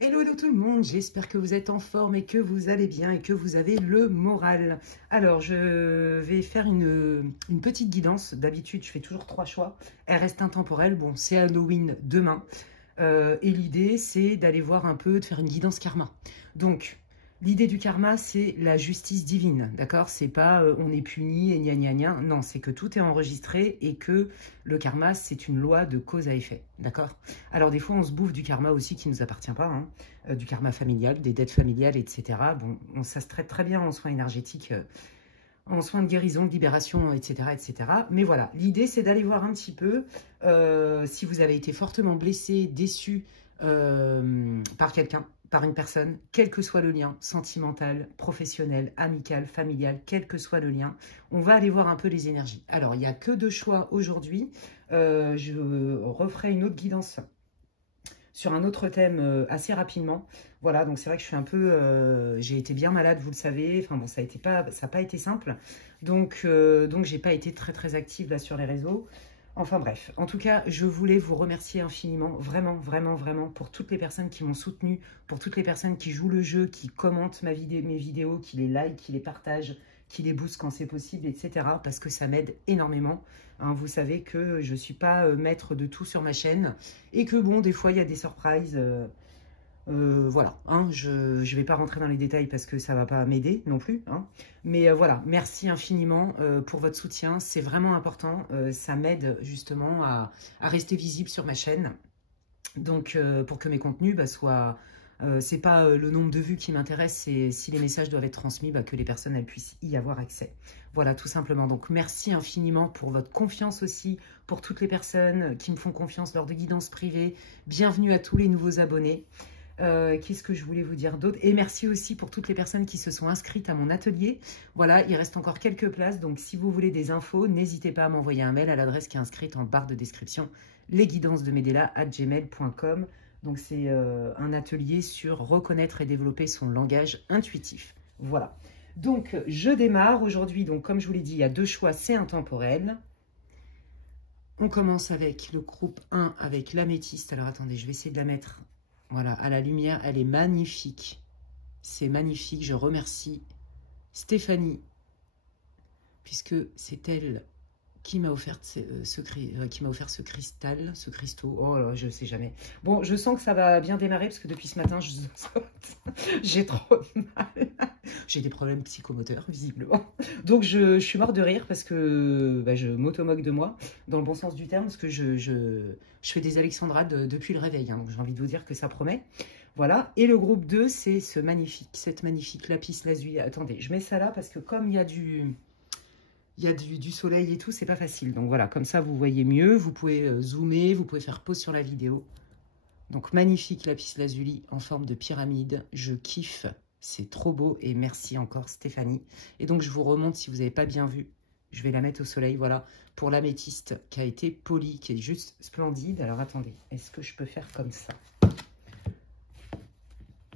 Hello, hello tout le monde, j'espère que vous êtes en forme et que vous allez bien et que vous avez le moral. Alors, je vais faire une petite guidance. D'habitude, je fais toujours 3 choix. Elle reste intemporelle. Bon, c'est Halloween demain. Et l'idée, c'est d'aller voir un peu, de faire une guidance karma. Donc, l'idée du karma, c'est la justice divine, d'accord? C'est pas on est puni et gna gna gna. Non, c'est que tout est enregistré et que le karma, c'est une loi de cause à effet, d'accord? Alors, des fois, on se bouffe du karma aussi qui ne nous appartient pas, hein, du karma familial, des dettes familiales, etc. Bon, ça se traite très bien en soins énergétiques, en soins de guérison, de libération, etc. etc. Mais voilà, l'idée, c'est d'aller voir un petit peu si vous avez été fortement blessé, déçu par quelqu'un, par une personne, quel que soit le lien, sentimental, professionnel, amical, familial, quel que soit le lien, on va aller voir un peu les énergies. Alors, il n'y a que 2 choix aujourd'hui. Je referai une autre guidance sur un autre thème assez rapidement. Voilà, donc c'est vrai que je suis un peu... j'ai été bien malade, vous le savez. Enfin bon, ça n'a pas été simple. Donc j'ai pas été très très active là sur les réseaux. Enfin bref, en tout cas, je voulais vous remercier infiniment, vraiment, vraiment, vraiment, pour toutes les personnes qui m'ont soutenu, pour toutes les personnes qui jouent le jeu, qui commentent mes vidéos, qui les like, qui les partagent, qui les boostent quand c'est possible, etc. Parce que ça m'aide énormément. Hein, vous savez que je ne suis pas maître de tout sur ma chaîne et que bon, des fois, il y a des surprises. Voilà, hein, je ne vais pas rentrer dans les détails parce que ça ne va pas m'aider non plus. Hein. Mais voilà, merci infiniment pour votre soutien. C'est vraiment important. Ça m'aide justement à rester visible sur ma chaîne. Donc, pour que mes contenus soient... c'est pas le nombre de vues qui m'intéresse, c'est si les messages doivent être transmis, que les personnes elles puissent y avoir accès. Voilà, tout simplement. Donc, merci infiniment pour votre confiance aussi, pour toutes les personnes qui me font confiance lors de guidances privées. Bienvenue à tous les nouveaux abonnés. Qu'est-ce que je voulais vous dire d'autre? Et merci aussi pour toutes les personnes qui se sont inscrites à mon atelier. Voilà, il reste encore quelques places, donc si vous voulez des infos, n'hésitez pas à m'envoyer un mail à l'adresse qui est inscrite en barre de description, lesguidancesdemedela@gmail.com. Donc c'est un atelier sur reconnaître et développer son langage intuitif. Voilà. Donc je démarre aujourd'hui. Donc comme je vous l'ai dit, il y a 2 choix, c'est intemporel. On commence avec le groupe 1 avec l'améthyste. Alors attendez, je vais essayer de la mettre... Voilà, à la lumière, elle est magnifique. C'est magnifique, je remercie Stéphanie, puisque c'est elle qui m'a offert ce cristal, ce cristaux. Oh là, je ne sais jamais. Bon, je sens que ça va bien démarrer, parce que depuis ce matin, j'ai trop de mal. J'ai des problèmes psychomoteurs, visiblement. Donc, je suis morte de rire, parce que je m'automoque de moi, dans le bon sens du terme, parce que je fais des alexandrades depuis le réveil. Hein, donc, j'ai envie de vous dire que ça promet. Voilà. Et le groupe 2, c'est cette magnifique lapis lazuli. Attendez, je mets ça là, parce que comme il y a du soleil et tout, c'est pas facile. Donc voilà, comme ça, vous voyez mieux. Vous pouvez zoomer, vous pouvez faire pause sur la vidéo. Donc, magnifique lapis lazuli en forme de pyramide. Je kiffe. C'est trop beau. Et merci encore, Stéphanie. Et donc, je vous remonte, si vous n'avez pas bien vu, je vais la mettre au soleil. Voilà, pour l'améthyste qui a été polie, qui est juste splendide. Alors, attendez, est-ce que je peux faire comme ça?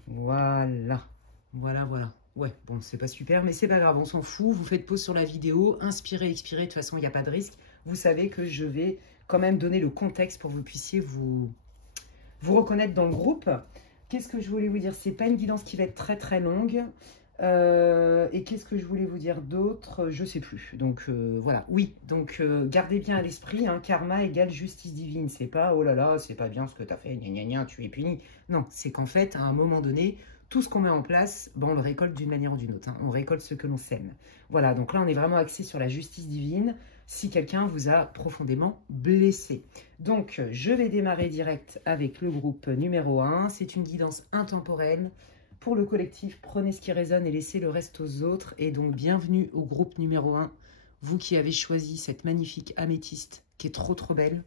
Voilà. Voilà, voilà. Ouais, bon, c'est pas super, mais c'est pas grave, on s'en fout. Vous faites pause sur la vidéo, inspirez, expirez. De toute façon, il n'y a pas de risque. Vous savez que je vais quand même donner le contexte pour que vous puissiez vous reconnaître dans le groupe. Qu'est-ce que je voulais vous dire? C'est pas une guidance qui va être très très longue. Et qu'est-ce que je voulais vous dire d'autre? Je sais plus. Donc voilà, oui. Donc gardez bien à l'esprit, hein, karma égale justice divine. C'est pas oh là là, c'est pas bien ce que tu as fait, gna gna gna, tu es puni. Non, c'est qu'en fait, à un moment donné, tout ce qu'on met en place, on le récolte d'une manière ou d'une autre. Hein. On récolte ce que l'on sème. Voilà, donc là, on est vraiment axé sur la justice divine si quelqu'un vous a profondément blessé. Donc, je vais démarrer direct avec le groupe numéro 1. C'est une guidance intemporelle. Pour le collectif, prenez ce qui résonne et laissez le reste aux autres. Et donc, bienvenue au groupe numéro 1. Vous qui avez choisi cette magnifique améthyste qui est trop trop belle.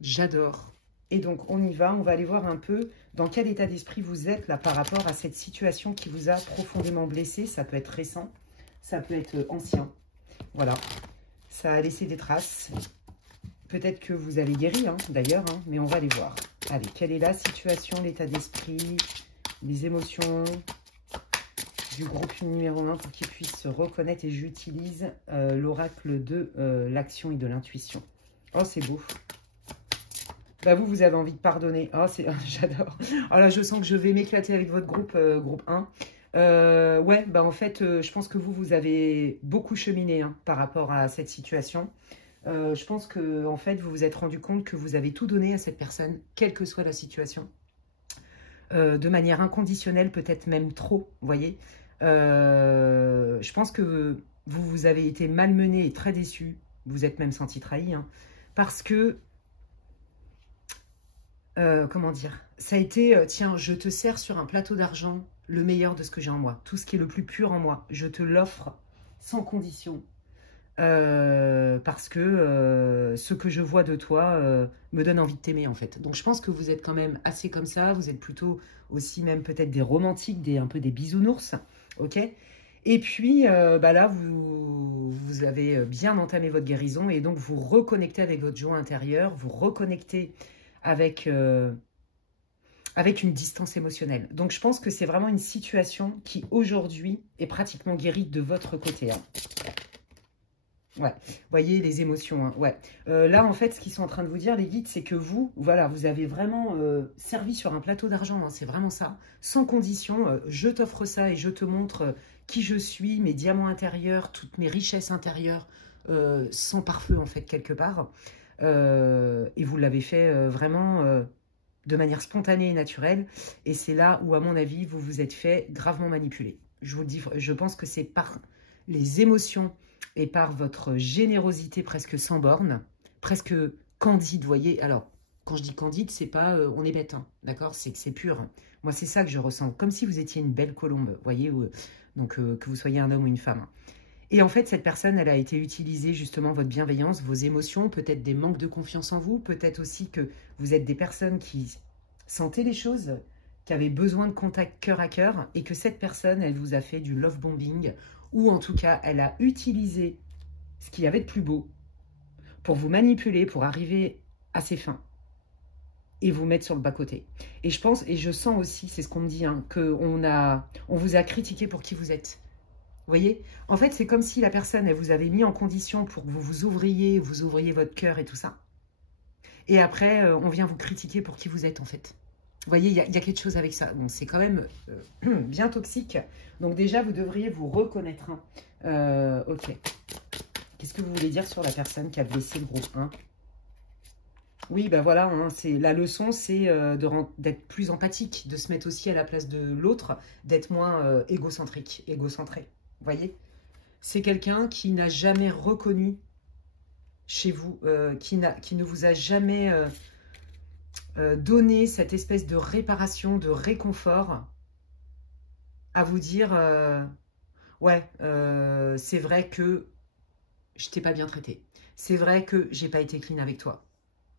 J'adore. Et donc, on y va. On va aller voir un peu dans quel état d'esprit vous êtes là par rapport à cette situation qui vous a profondément blessé. Ça peut être récent, ça peut être ancien. Voilà. Ça a laissé des traces. Peut-être que vous avez guéri, hein, d'ailleurs, hein, mais on va aller voir. Allez, quelle est la situation, l'état d'esprit, les émotions du groupe numéro 1 pour qu'ils puissent se reconnaître. Et j'utilise l'oracle de l'action et de l'intuition. Oh, c'est beau. Bah vous avez envie de pardonner. Oh, j'adore. Oh là, je sens que je vais m'éclater avec votre groupe, groupe 1. Ouais, bah en fait, je pense que vous avez beaucoup cheminé hein, par rapport à cette situation. Je pense que en fait, vous vous êtes rendu compte que vous avez tout donné à cette personne, quelle que soit la situation. De manière inconditionnelle, peut-être même trop, vous voyez. Je pense que vous avez été malmené et très déçu. Vous êtes même senti trahi, hein, parce que, comment dire, ça a été, tiens, je te sers sur un plateau d'argent le meilleur de ce que j'ai en moi, tout ce qui est le plus pur en moi, je te l'offre sans condition. Parce que ce que je vois de toi me donne envie de t'aimer en fait. Donc je pense que vous êtes quand même assez comme ça, vous êtes plutôt aussi même peut-être des romantiques, un peu des bisounours, ok. Et puis bah là, vous avez bien entamé votre guérison et donc vous reconnectez avec votre joie intérieure, vous reconnectez avec, avec une distance émotionnelle. Donc je pense que c'est vraiment une situation qui aujourd'hui est pratiquement guérie de votre côté. Hein. Ouais, vous voyez les émotions, hein. Ouais. Là, en fait, ce qu'ils sont en train de vous dire, les guides, c'est que vous, voilà, vous avez vraiment servi sur un plateau d'argent, hein, c'est vraiment ça, sans condition. Je t'offre ça et je te montre qui je suis, mes diamants intérieurs, toutes mes richesses intérieures, sans pare-feu, en fait, quelque part. Et vous l'avez fait vraiment de manière spontanée et naturelle. Et c'est là où, à mon avis, vous vous êtes fait gravement manipuler. Je vous le dis, je pense que c'est par les émotions et par votre générosité presque sans borne, presque candide, voyez. Alors, quand je dis candide, c'est pas on est bête, hein, d'accord? C'est que c'est pur. Moi, c'est ça que je ressens, comme si vous étiez une belle colombe, voyez, donc que vous soyez un homme ou une femme. Et en fait, cette personne, elle a été utilisée justement votre bienveillance, vos émotions, peut-être des manques de confiance en vous, peut-être aussi que vous êtes des personnes qui sentaient les choses, qui avaient besoin de contact cœur à cœur, et que cette personne, elle vous a fait du love bombing, ou en tout cas, elle a utilisé ce qu'il y avait de plus beau pour vous manipuler, pour arriver à ses fins, et vous mettre sur le bas-côté. Et je pense, et je sens aussi, c'est ce qu'on me dit, hein, on vous a critiqué pour qui vous êtes. Vous voyez? En fait, c'est comme si la personne, elle vous avait mis en condition pour que vous ouvriez votre cœur et tout ça. Et après, on vient vous critiquer pour qui vous êtes, en fait. Vous voyez, il y a quelque chose avec ça. Bon, c'est quand même bien toxique. Donc déjà, vous devriez vous reconnaître. Hein. Ok. Qu'est-ce que vous voulez dire sur la personne qui a blessé le groupe 1? Oui, ben voilà, hein, la leçon, c'est d'être plus empathique, de se mettre aussi à la place de l'autre, d'être moins égocentrique, égocentré. Vous voyez? C'est quelqu'un qui n'a jamais reconnu chez vous, qui ne vous a jamais donné cette espèce de réparation, de réconfort, à vous dire, ouais, c'est vrai que je t'ai pas bien traité. C'est vrai que j'ai pas été clean avec toi.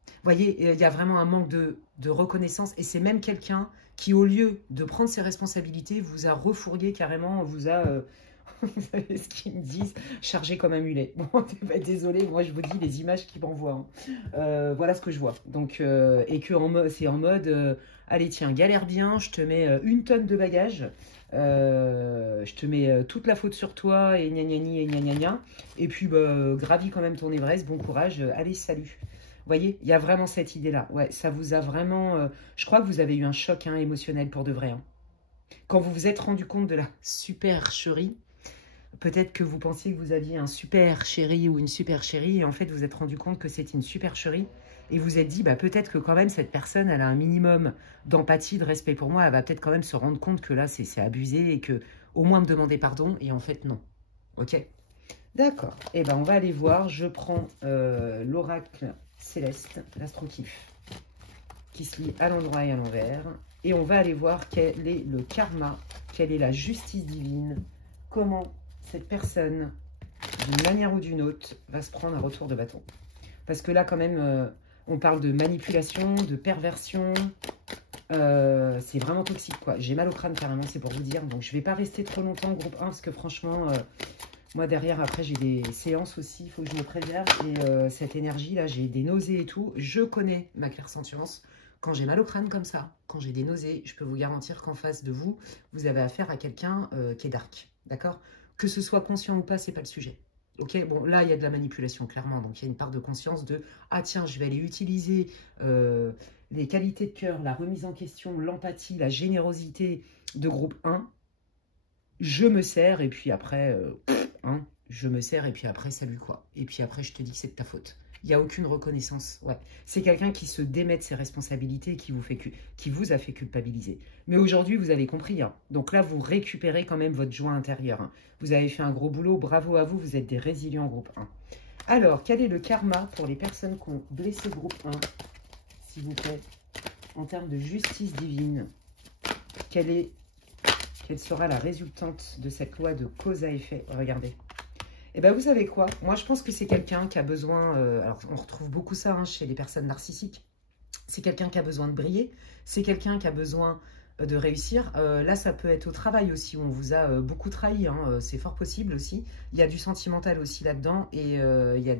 Vous voyez, il y a vraiment un manque de reconnaissance. Et c'est même quelqu'un qui, au lieu de prendre ses responsabilités, vous a refourgué carrément, vous a, vous savez ce qu'ils me disent, chargé comme un mulet. Bon, désolé, moi je vous dis les images qui m'envoient. Hein. Voilà ce que je vois. Donc, et que c'est en mode, allez tiens, galère bien, je te mets une tonne de bagages. Je te mets toute la faute sur toi et gna gna gna et gna gna gna. Et puis, bah, gravis quand même ton Everest, bon courage, allez, salut. Vous voyez, il y a vraiment cette idée-là. Ouais, ça vous a vraiment... je crois que vous avez eu un choc hein, émotionnel pour de vrai. Hein. Quand vous vous êtes rendu compte de la supercherie, peut-être que vous pensiez que vous aviez un super chéri ou une super chérie, et en fait, vous vous êtes rendu compte que c'était une supercherie, et vous êtes dit, bah, peut-être que quand même, cette personne, elle a un minimum d'empathie, de respect pour moi, elle va peut-être quand même se rendre compte que là, c'est abusé, et que au moins me demander pardon, et en fait, non. Ok? D'accord. Eh ben, on va aller voir. Je prends l'oracle céleste, l'astrokiff, qui se lit à l'endroit et à l'envers. Et on va aller voir quel est le karma, quelle est la justice divine, comment cette personne, d'une manière ou d'une autre, va se prendre un retour de bâton. Parce que là, quand même, on parle de manipulation, de perversion. C'est vraiment toxique, quoi. J'ai mal au crâne, carrément, c'est pour vous dire. Donc, je ne vais pas rester trop longtemps, groupe 1, parce que franchement... moi, derrière, après, j'ai des séances aussi. Il faut que je me préserve. Et cette énergie-là, j'ai des nausées et tout. Je connais ma clairsentience. Quand j'ai mal au crâne comme ça, quand j'ai des nausées, je peux vous garantir qu'en face de vous, vous avez affaire à quelqu'un qui est dark. D'accord? Que ce soit conscient ou pas, c'est pas le sujet. Ok, bon, là, il y a de la manipulation, clairement. Donc, il y a une part de conscience de « Ah, tiens, je vais aller utiliser les qualités de cœur, la remise en question, l'empathie, la générosité de groupe 1. Je me sers, et puis après, hein, je me sers, et puis après, salut, quoi. Et puis après, je te dis que c'est de ta faute. » Il n'y a aucune reconnaissance. Ouais. C'est quelqu'un qui se démet de ses responsabilités et qui vous a fait culpabiliser. Mais aujourd'hui, vous avez compris. Hein. Donc là, vous récupérez quand même votre joie intérieure. Hein. Vous avez fait un gros boulot. Bravo à vous. Vous êtes des résilients groupe 1. Alors, quel est le karma pour les personnes qui ont blessé groupe 1, s'il vous plaît, en termes de justice divine? Quelle sera la résultante de cette loi de cause à effet? Regardez. Eh bien, vous savez quoi? Moi, je pense que c'est quelqu'un qui a besoin... alors, on retrouve beaucoup ça hein, chez les personnes narcissiques. C'est quelqu'un qui a besoin de briller. C'est quelqu'un qui a besoin de réussir. Là, ça peut être au travail aussi, où on vous a beaucoup trahi. Hein, c'est fort possible aussi. Il y a du sentimental aussi là-dedans. Et il y a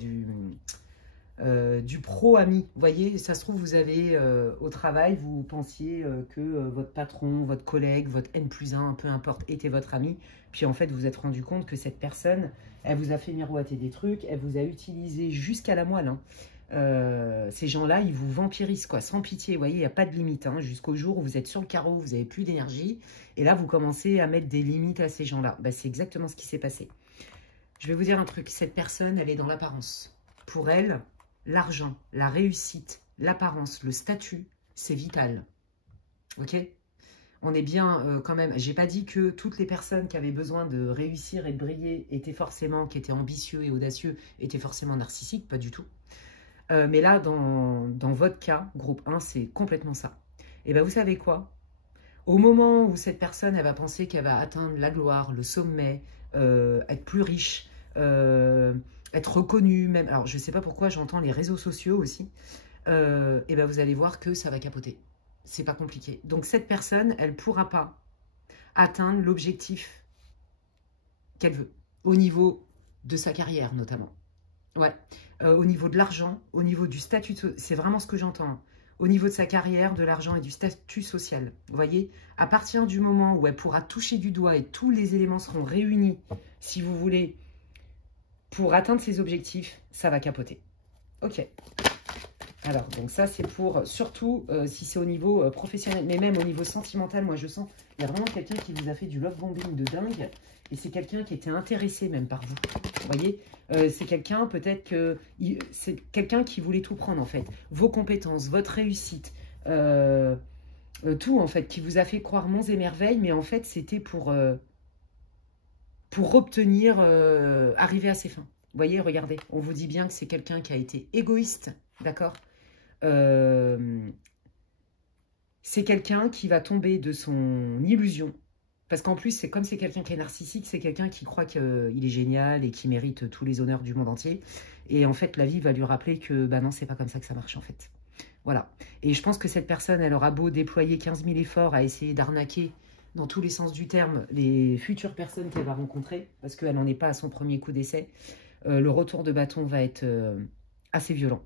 du pro-ami. Vous voyez, ça se trouve, vous avez au travail, vous pensiez que votre patron, votre collègue, votre N+1, peu importe, était votre ami. Puis en fait, vous vous êtes rendu compte que cette personne, elle vous a fait miroiter des trucs, elle vous a utilisé jusqu'à la moelle. Hein. Ces gens-là, ils vous vampirisent, quoi, sans pitié. Vous voyez, il n'y a pas de limite. Hein, jusqu'au jour où vous êtes sur le carreau, vous n'avez plus d'énergie. Et là, vous commencez à mettre des limites à ces gens-là. Ben, c'est exactement ce qui s'est passé. Je vais vous dire un truc. Cette personne, elle est dans l'apparence. Pour elle, l'argent, la réussite, l'apparence, le statut, c'est vital. Ok ? On est bien quand même... J'ai pas dit que toutes les personnes qui avaient besoin de réussir et de briller étaient forcément, qui étaient ambitieux et audacieux, étaient forcément narcissiques, pas du tout. Mais là, dans votre cas, groupe 1, c'est complètement ça. Et bien, vous savez quoi? Au moment où cette personne, elle va penser qu'elle va atteindre la gloire, le sommet, être plus riche, être reconnue, même... Alors, je ne sais pas pourquoi j'entends les réseaux sociaux aussi. Et bien, vous allez voir que ça va capoter. C'est pas compliqué. Donc, cette personne, elle ne pourra pas atteindre l'objectif qu'elle veut, au niveau de sa carrière, notamment. Ouais, au niveau de l'argent, au niveau du statut, c'est vraiment ce que j'entends. Au niveau de sa carrière, de l'argent et du statut social. Vous voyez, à partir du moment où elle pourra toucher du doigt et tous les éléments seront réunis, si vous voulez, pour atteindre ses objectifs, ça va capoter. Ok. Alors, donc ça, c'est pour, surtout si c'est au niveau professionnel, mais même au niveau sentimental, moi je sens, il y a vraiment quelqu'un qui vous a fait du love bombing de dingue, et c'est quelqu'un qui était intéressé même par vous. Vous voyez, c'est quelqu'un, peut-être que, c'est quelqu'un qui voulait tout prendre en fait. Vos compétences, votre réussite, tout en fait, qui vous a fait croire monts et merveilles, mais en fait, c'était pour obtenir, arriver à ses fins. Vous voyez, regardez, on vous dit bien que c'est quelqu'un qui a été égoïste, d'accord ? C'est quelqu'un qui va tomber de son illusion. Parce qu'en plus, c'est comme c'est quelqu'un qui est narcissique, c'est quelqu'un qui croit qu'il est génial et qui mérite tous les honneurs du monde entier. Et en fait, la vie va lui rappeler que, bah non, c'est pas comme ça que ça marche en fait. Voilà. Et je pense que cette personne, elle aura beau déployer 15 000 efforts à essayer d'arnaquer, dans tous les sens du terme, les futures personnes qu'elle va rencontrer, parce qu'elle n'en est pas à son premier coup d'essai, le retour de bâton va être assez violent.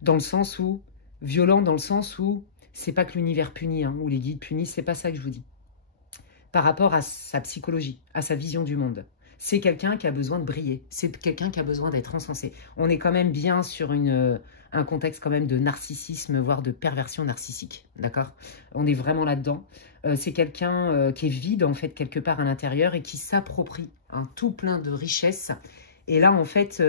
Dans le sens où, violent dans le sens où, c'est pas que l'univers punit, hein, ou les guides punissent, c'est pas ça que je vous dis. Par rapport à sa psychologie, à sa vision du monde. C'est quelqu'un qui a besoin de briller, c'est quelqu'un qui a besoin d'être encensé. On est quand même bien sur un contexte quand même de narcissisme, voire de perversion narcissique, d'accord? On est vraiment là-dedans. C'est quelqu'un qui est vide, en fait, quelque part à l'intérieur et qui s'approprie un tout plein de richesses. Et là, en fait,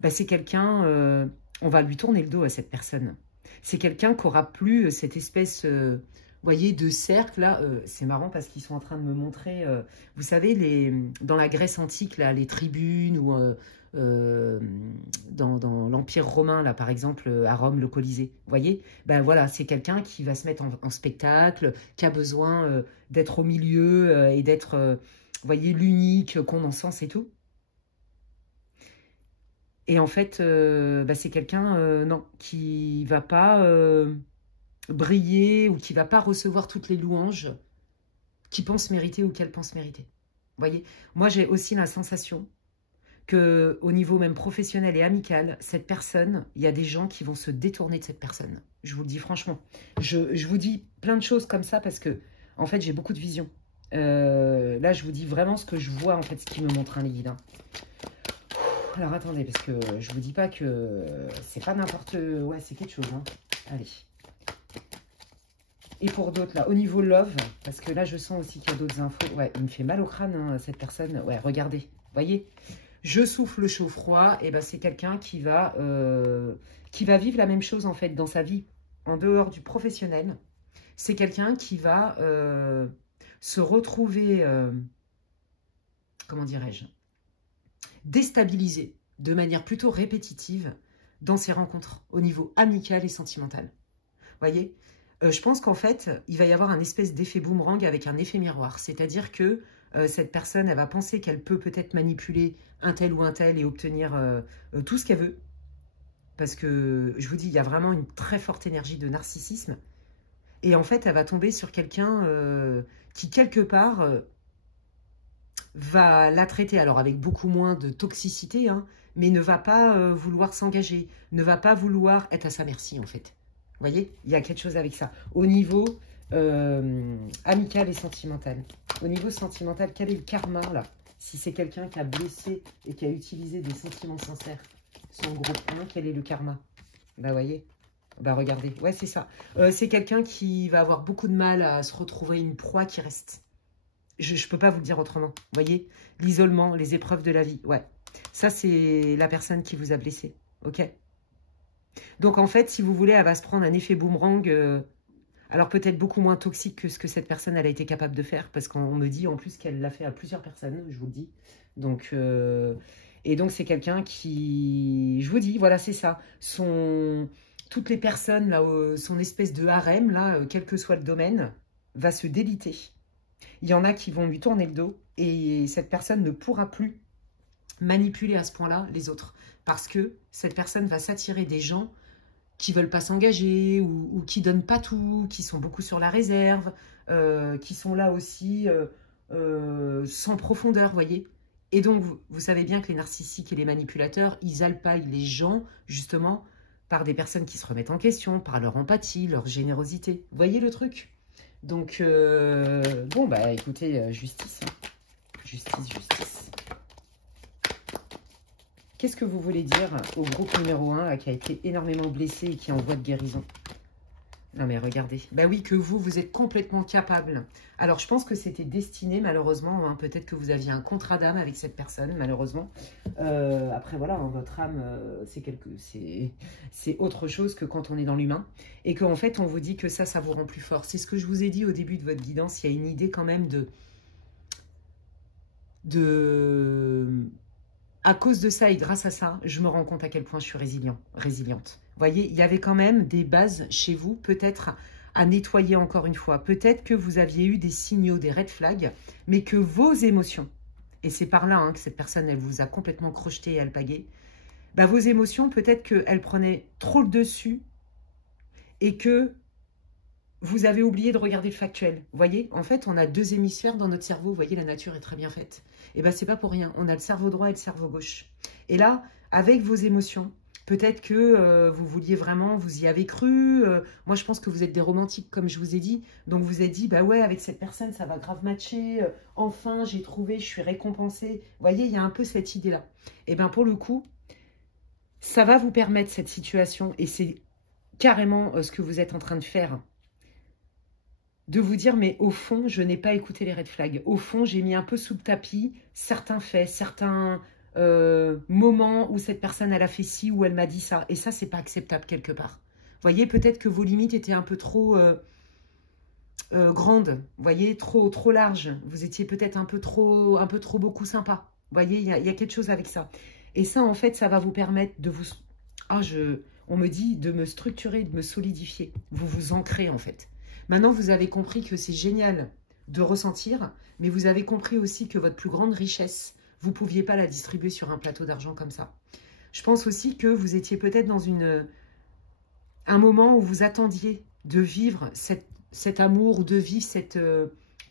bah, c'est quelqu'un... on va lui tourner le dos à cette personne. C'est quelqu'un qui n'aura plus cette espèce, vous voyez, de cercle. Là, c'est marrant parce qu'ils sont en train de me montrer, vous savez, dans la Grèce antique, là, les tribunes, ou dans l'Empire romain, là, par exemple, à Rome, le Colisée. Vous voyez, ben voilà, c'est quelqu'un qui va se mettre en spectacle, qui a besoin d'être au milieu et d'être, vous voyez, l'unique qu'on encense et tout. Et en fait, bah, c'est quelqu'un, non, qui va pas briller ou qui va pas recevoir toutes les louanges qu'il pense mériter ou qu'elle pense mériter. Vous voyez, moi, j'ai aussi la sensation qu'au niveau même professionnel et amical, cette personne, il y a des gens qui vont se détourner de cette personne. Je vous le dis franchement. Je vous dis plein de choses comme ça parce que, en fait, j'ai beaucoup de vision. Là, je vous dis vraiment ce que je vois, en fait, ce qui me montre un guide. Hein. Alors, attendez, parce que je vous dis pas que c'est pas n'importe... Ouais, c'est quelque chose, hein. Allez. Et pour d'autres, là, au niveau love, parce que là, je sens aussi qu'il y a d'autres infos. Ouais, il me fait mal au crâne, hein, cette personne. Ouais, regardez, voyez, je souffle le chaud-froid. Et ben, c'est quelqu'un qui va vivre la même chose, en fait, dans sa vie, en dehors du professionnel. C'est quelqu'un qui va se retrouver, comment dirais-je, déstabilisé de manière plutôt répétitive dans ses rencontres, au niveau amical et sentimental. Voyez, je pense qu'en fait, il va y avoir un espèce d'effet boomerang avec un effet miroir. C'est-à-dire que cette personne, elle va penser qu'elle peut peut-être manipuler un tel ou un tel et obtenir tout ce qu'elle veut. Parce que, je vous dis, il y a vraiment une très forte énergie de narcissisme. Et en fait, elle va tomber sur quelqu'un qui, quelque part, va la traiter, alors avec beaucoup moins de toxicité, hein, mais ne va pas vouloir s'engager, ne va pas vouloir être à sa merci, en fait. Vous voyez, il y a quelque chose avec ça. Au niveau amical et sentimental. Au niveau sentimental, quel est le karma, là? Si c'est quelqu'un qui a blessé et qui a utilisé des sentiments sincères, son groupe 1, quel est le karma? Bah, voyez. Bah, regardez. Ouais, c'est ça. C'est quelqu'un qui va avoir beaucoup de mal à se retrouver une proie qui reste. Je ne peux pas vous le dire autrement. Vous voyez, l'isolement, les épreuves de la vie. Ouais, ça, c'est la personne qui vous a blessé. OK? Donc, en fait, si vous voulez, elle va se prendre un effet boomerang. Alors, peut-être beaucoup moins toxique que ce que cette personne, elle a été capable de faire. Parce qu'on me dit, en plus, qu'elle l'a fait à plusieurs personnes, je vous le dis. Donc, et donc, c'est quelqu'un qui... Je vous dis, voilà, c'est ça. Toutes les personnes, là, son espèce de harem, là, quel que soit le domaine, va se déliter. Il y en a qui vont lui tourner le dos et cette personne ne pourra plus manipuler à ce point-là les autres. Parce que cette personne va s'attirer des gens qui ne veulent pas s'engager ou qui ne donnent pas tout, qui sont beaucoup sur la réserve, qui sont là aussi sans profondeur, voyez. Et donc, vous savez bien que les narcissiques et les manipulateurs, ils alpaillent les gens, justement, par des personnes qui se remettent en question, par leur empathie, leur générosité. Vous voyez le truc ? Donc, bon, bah, écoutez, justice. Hein. Justice, justice. Qu'est-ce que vous voulez dire au groupe numéro 1, là, qui a été énormément blessé et qui est en voie de guérison? Non, mais regardez. Bah oui, que vous êtes complètement capable. Alors, je pense que c'était destiné, malheureusement. Hein, peut-être que vous aviez un contrat d'âme avec cette personne, malheureusement. Après, voilà, hein, votre âme, c'est autre chose que quand on est dans l'humain. Et qu'en fait, on vous dit que ça vous rend plus fort. C'est ce que je vous ai dit au début de votre guidance. Il y a une idée quand même à cause de ça et grâce à ça, je me rends compte à quel point je suis résiliente. Vous voyez, il y avait quand même des bases chez vous, peut-être à nettoyer encore une fois. Peut-être que vous aviez eu des signaux, des red flags, mais que vos émotions, et c'est par là hein, que cette personne, elle vous a complètement crocheté et alpagué, bah, vos émotions, peut-être qu'elles prenaient trop le dessus et que vous avez oublié de regarder le factuel. Vous voyez, en fait, on a deux hémisphères dans notre cerveau. Vous voyez, la nature est très bien faite. Et bien, c'est pas pour rien. On a le cerveau droit et le cerveau gauche. Et là, avec vos émotions, peut-être que vous vouliez vraiment, vous y avez cru. Moi, je pense que vous êtes des romantiques, comme je vous ai dit. Donc, vous avez dit, bah ouais, avec cette personne, ça va grave matcher. Enfin, j'ai trouvé, je suis récompensée. Vous voyez, il y a un peu cette idée-là. Et bien, pour le coup, ça va vous permettre cette situation. Et c'est carrément ce que vous êtes en train de faire. De vous dire, mais au fond, je n'ai pas écouté les red flags. Au fond, j'ai mis un peu sous le tapis certains faits, certains moments où cette personne, elle a fait ci ou elle m'a dit ça. Et ça, c'est pas acceptable quelque part. Vous voyez, peut-être que vos limites étaient un peu trop grandes. Vous voyez, trop larges. Vous étiez peut-être un peu trop beaucoup sympa. Vous voyez, il y a quelque chose avec ça. Et ça, en fait, ça va vous permettre de vous... on me dit de me structurer, de me solidifier. Vous vous ancrez, en fait. Maintenant, vous avez compris que c'est génial de ressentir, mais vous avez compris aussi que votre plus grande richesse, vous ne pouviez pas la distribuer sur un plateau d'argent comme ça. Je pense aussi que vous étiez peut-être dans un moment où vous attendiez de vivre cet amour ou de vivre cette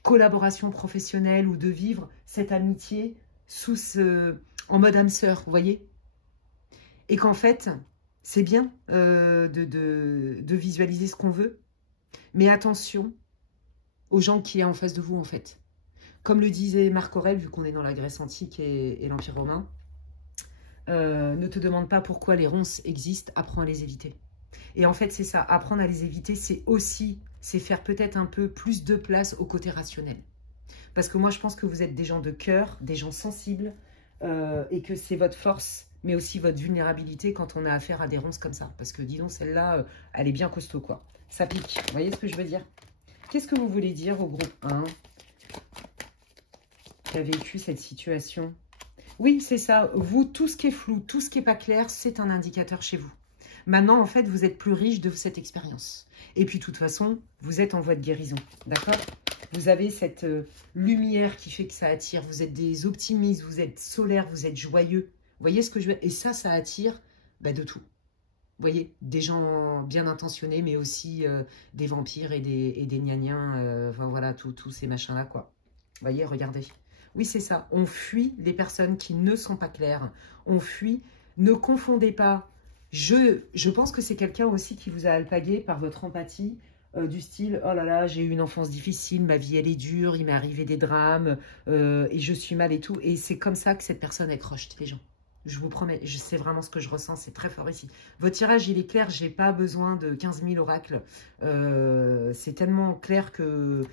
collaboration professionnelle ou de vivre cette amitié en mode âme sœur, vous voyez? Et qu'en fait, c'est bien de visualiser ce qu'on veut, mais attention aux gens qui est en face de vous, en fait. Comme le disait Marc Aurèle, vu qu'on est dans la Grèce antique et l'Empire romain, Ne te demande pas pourquoi les ronces existent, apprends à les éviter. Et en fait, c'est ça, apprendre à les éviter, c'est aussi, c'est faire peut-être un peu plus de place au côté rationnel. Parce que moi, je pense que vous êtes des gens de cœur, des gens sensibles, et que c'est votre force, mais aussi votre vulnérabilité quand on a affaire à des ronces comme ça. Parce que, dis donc, celle-là, elle est bien costaud, quoi. Ça pique, vous voyez ce que je veux dire? Qu'est-ce que vous voulez dire au groupe 1 qui a vécu cette situation? Oui, c'est ça. Vous, tout ce qui est flou, tout ce qui n'est pas clair, c'est un indicateur chez vous. Maintenant, en fait, vous êtes plus riche de cette expérience. Et puis, de toute façon, vous êtes en voie de guérison. D'accord? Vous avez cette lumière qui fait que ça attire. Vous êtes des optimistes, vous êtes solaires, vous êtes joyeux. Vous voyez ce que je veux dire? Et ça attire de tout. Vous voyez? Des gens bien intentionnés, mais aussi des vampires et des gnagniens. Enfin, voilà, tous ces machins-là, quoi. Vous voyez? Regardez. Oui, c'est ça. On fuit les personnes qui ne sont pas claires. On fuit. Ne confondez pas. Je pense que c'est quelqu'un aussi qui vous a alpagué par votre empathie, du style « Oh là là, j'ai eu une enfance difficile, ma vie elle est dure, il m'est arrivé des drames, et je suis mal et tout. » Et c'est comme ça que cette personne accroche les gens. Je vous promets, c'est vraiment ce que je ressens, c'est très fort ici. Votre tirage, il est clair, j'ai pas besoin de 15 000 oracles. C'est tellement clair que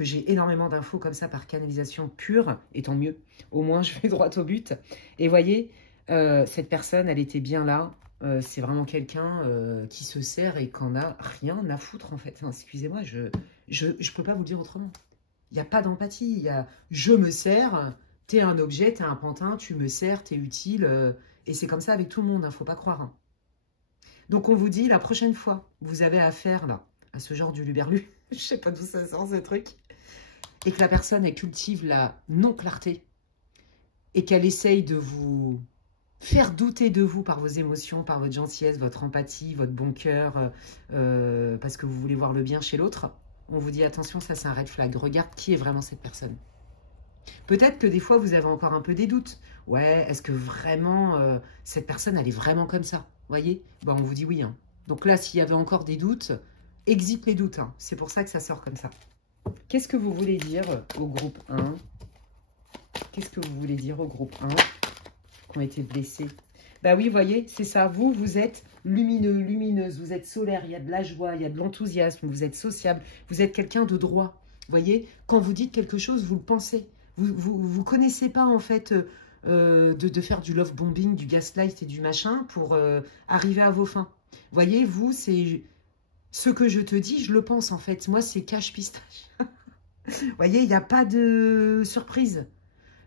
j'ai énormément d'infos comme ça par canalisation pure, et tant mieux. Au moins, je vais droit au but. Et voyez, cette personne, elle était bien là. C'est vraiment quelqu'un qui se sert et qu'en a rien à foutre, en fait. Enfin, excusez-moi, je peux pas vous le dire autrement. Il n'y a pas d'empathie. Il y a « je me sers », t'es un objet, t'es un pantin, tu me sers, t'es utile. Et c'est comme ça avec tout le monde, hein, faut pas croire. Hein. Donc, on vous dit, la prochaine fois, vous avez affaire là, à ce genre du luberlu, je sais pas d'où ça sort, ce truc, et que la personne, elle cultive la non-clarté, et qu'elle essaye de vous faire douter de vous par vos émotions, par votre gentillesse, votre empathie, votre bon cœur, parce que vous voulez voir le bien chez l'autre, on vous dit attention, ça c'est un red flag. Regarde qui est vraiment cette personne. Peut-être que des fois, vous avez encore un peu des doutes. Ouais, est-ce que vraiment, cette personne, elle est vraiment comme ça? Vous voyez? On vous dit oui. Hein. Donc là, s'il y avait encore des doutes, exit les doutes. Hein. C'est pour ça que ça sort comme ça. Qu'est-ce que vous voulez dire au groupe 1? Qu'est-ce que vous voulez dire au groupe 1 qui ont été blessés? Bah oui, vous voyez, c'est ça. Vous êtes lumineux, lumineuse, vous êtes solaire, il y a de la joie, il y a de l'enthousiasme, vous êtes sociable, vous êtes quelqu'un de droit. Vous voyez, quand vous dites quelque chose, vous le pensez. Vous connaissez pas, en fait, de faire du love bombing, du gaslight et du machin pour arriver à vos fins. Vous voyez, vous, c'est ce que je te dis, je le pense, en fait. Moi, c'est cache pistache. Vous voyez, il n'y a pas de surprise.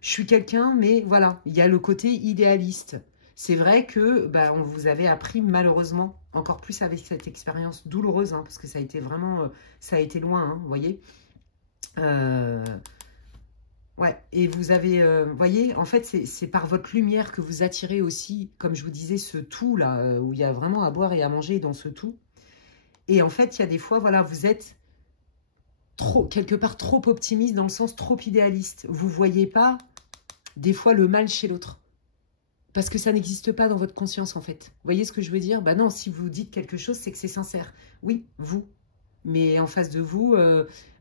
Je suis quelqu'un, mais voilà, il y a le côté idéaliste. C'est vrai que on vous avait appris malheureusement, encore plus avec cette expérience douloureuse, hein, parce que ça a été vraiment, ça a été loin, hein, vous voyez. Ouais, et vous avez, voyez, en fait, c'est par votre lumière que vous attirez aussi, comme je vous disais, ce tout là, où il y a vraiment à boire et à manger dans ce tout. Et en fait, il y a des fois, voilà, vous êtes trop, quelque part trop optimiste, dans le sens trop idéaliste. Vous voyez pas des fois le mal chez l'autre. Parce que ça n'existe pas dans votre conscience, en fait. Vous voyez ce que je veux dire? Non, si vous dites quelque chose, c'est que c'est sincère. Oui, vous. Mais en face de vous,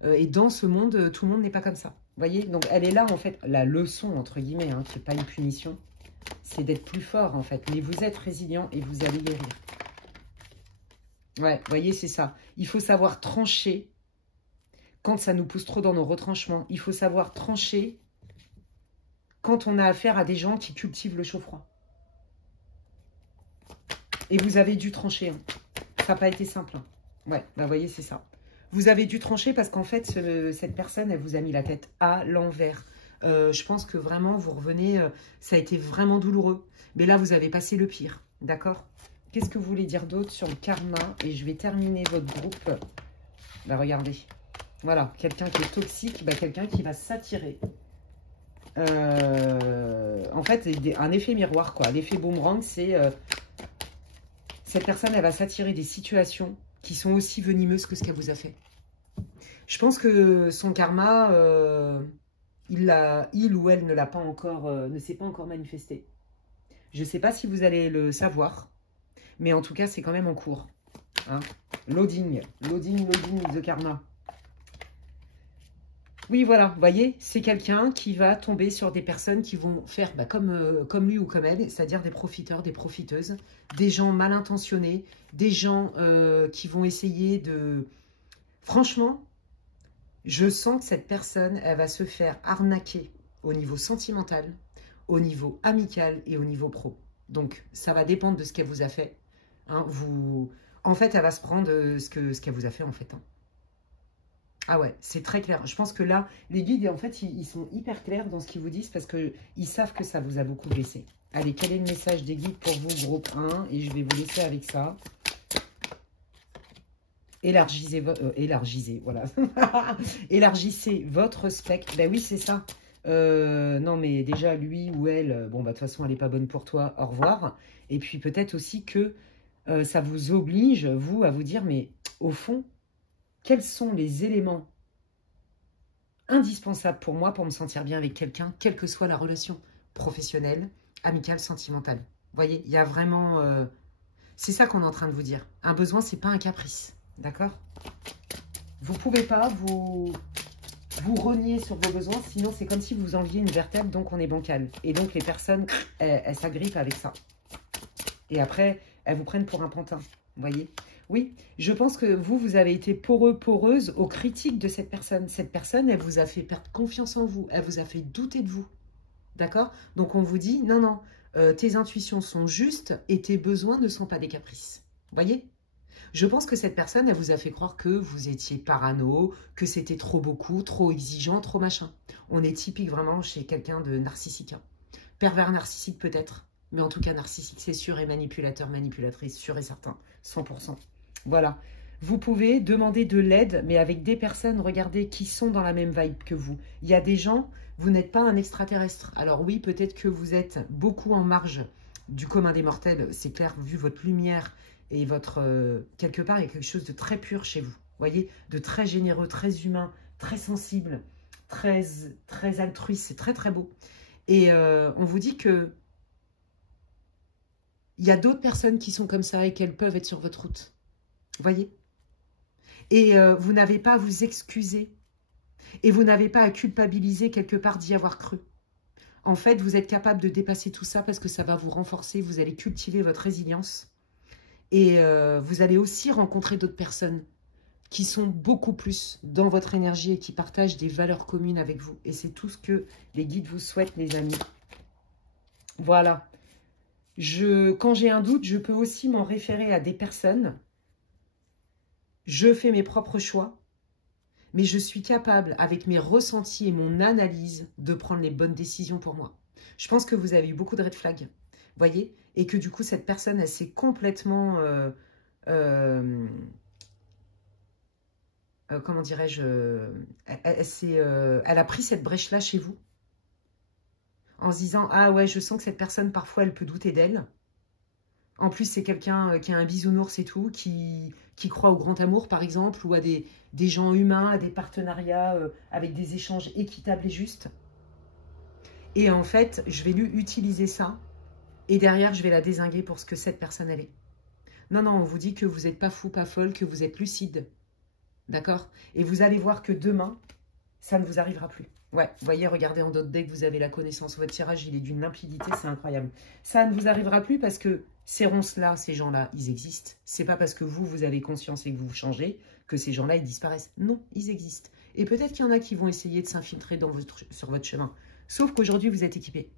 et dans ce monde, tout le monde n'est pas comme ça. Vous voyez? Donc, elle est là, en fait, la leçon, entre guillemets, hein, qui n'est pas une punition, c'est d'être plus fort, en fait. Mais vous êtes résilient et vous allez guérir. Ouais, vous voyez, c'est ça. Il faut savoir trancher quand ça nous pousse trop dans nos retranchements. Il faut savoir trancher quand on a affaire à des gens qui cultivent le chaud-froid. Et vous avez dû trancher. Hein. Ça n'a pas été simple. Hein. Ouais, vous voyez, c'est ça. Vous avez dû trancher parce qu'en fait, cette personne, elle vous a mis la tête à l'envers. Je pense que vraiment, vous revenez, ça a été vraiment douloureux. Mais là, vous avez passé le pire. D'accord? Qu'est-ce que vous voulez dire d'autre sur le karma? Et je vais terminer votre groupe. Regardez. Voilà, quelqu'un qui est toxique, quelqu'un qui va s'attirer. En fait, un effet miroir, quoi. L'effet boomerang, c'est cette personne, elle va s'attirer des situations qui sont aussi venimeuses que ce qu'elle vous a fait. Je pense que son karma, il ou elle ne l'a pas encore, ne s'est pas encore manifesté. Je ne sais pas si vous allez le savoir, mais en tout cas, c'est quand même en cours. Hein. Loading, loading, loading the karma. Oui, voilà, vous voyez, c'est quelqu'un qui va tomber sur des personnes qui vont faire comme lui ou comme elle, c'est-à-dire des profiteurs, des profiteuses, des gens mal intentionnés, des gens qui vont essayer de... Franchement, je sens que cette personne, elle va se faire arnaquer au niveau sentimental, au niveau amical et au niveau pro. Donc, ça va dépendre de ce qu'elle vous a fait. Hein, En fait, elle va se prendre ce qu'elle vous a fait, en fait. Hein. Ah ouais, c'est très clair. Je pense que là, les guides, en fait, ils sont hyper clairs dans ce qu'ils vous disent parce qu'ils savent que ça vous a beaucoup blessé. Allez, quel est le message des guides pour vous, groupe 1? Et je vais vous laisser avec ça. Élargissez, voilà. Élargissez votre spectre. Ben oui, c'est ça. Non, mais déjà, lui ou elle, bon, bah, de toute façon, elle n'est pas bonne pour toi. Au revoir. Et puis, peut-être aussi que ça vous oblige, vous, à vous dire, mais au fond, quels sont les éléments indispensables pour moi pour me sentir bien avec quelqu'un, quelle que soit la relation professionnelle, amicale, sentimentale. Vous voyez, il y a vraiment... c'est ça qu'on est en train de vous dire. Un besoin, c'est pas un caprice. D'accord? Vous ne pouvez pas vous renier sur vos besoins, sinon c'est comme si vous enleviez une vertèbre, donc on est bancal. Et donc les personnes, elles s'agrippent avec ça. Et après, elles vous prennent pour un pantin. Vous voyez? Oui, je pense que vous avez été poreux, poreuse aux critiques de cette personne. Cette personne, elle vous a fait perdre confiance en vous. Elle vous a fait douter de vous. D'accord? Donc on vous dit, non, non, tes intuitions sont justes et tes besoins ne sont pas des caprices. Vous voyez? Je pense que cette personne, elle vous a fait croire que vous étiez parano, que c'était trop beaucoup, trop exigeant, trop machin. On est typique vraiment chez quelqu'un de narcissique. Hein. Pervers narcissique peut-être, mais en tout cas narcissique c'est sûr et manipulateur, manipulatrice, sûr et certain, 100%. Voilà. Vous pouvez demander de l'aide, mais avec des personnes, regardez, qui sont dans la même vibe que vous. Il y a des gens, vous n'êtes pas un extraterrestre. Alors oui, peut-être que vous êtes beaucoup en marge du commun des mortels, c'est clair, vu votre lumière et votre... quelque part, il y a quelque chose de très pur chez vous. Vous voyez, de très généreux, très humain, très sensible, très, très altruiste, c'est très très beau. Et on vous dit que il y a d'autres personnes qui sont comme ça et qu'elles peuvent être sur votre route. Vous voyez? Et vous n'avez pas à vous excuser. Et vous n'avez pas à culpabiliser quelque part d'y avoir cru. En fait, vous êtes capable de dépasser tout ça parce que ça va vous renforcer. Vous allez cultiver votre résilience. Et vous allez aussi rencontrer d'autres personnes qui sont beaucoup plus dans votre énergie et qui partagent des valeurs communes avec vous. Et c'est tout ce que les guides vous souhaitent, les amis. Voilà. Quand j'ai un doute, je peux aussi m'en référer à des personnes. Je fais mes propres choix, mais je suis capable, avec mes ressentis et mon analyse, de prendre les bonnes décisions pour moi. Je pense que vous avez eu beaucoup de red flags, voyez, et que du coup, cette personne, elle s'est complètement... comment dirais-je, elle a pris cette brèche-là chez vous, en se disant, ah ouais, je sens que cette personne, parfois, elle peut douter d'elle. En plus, c'est quelqu'un qui a un bisounours et tout, qui croit au grand amour, par exemple, ou à des gens humains, à des partenariats avec des échanges équitables et justes. Et en fait, je vais lui utiliser ça, et derrière, je vais la dézinguer pour ce que cette personne, elle est. Non, non, on vous dit que vous n'êtes pas fou, pas folle, que vous êtes lucide. D'accord? Et vous allez voir que demain, ça ne vous arrivera plus. Ouais, vous voyez, regardez en d'autres decks, vous avez la connaissance. Votre tirage, il est d'une limpidité, c'est incroyable. Ça ne vous arrivera plus parce que ces ronces-là, ces gens-là, ils existent. C'est pas parce que vous avez conscience et que vous changez que ces gens-là, ils disparaissent. Non, ils existent. Et peut-être qu'il y en a qui vont essayer de s'infiltrer sur votre chemin. Sauf qu'aujourd'hui, vous êtes équipé.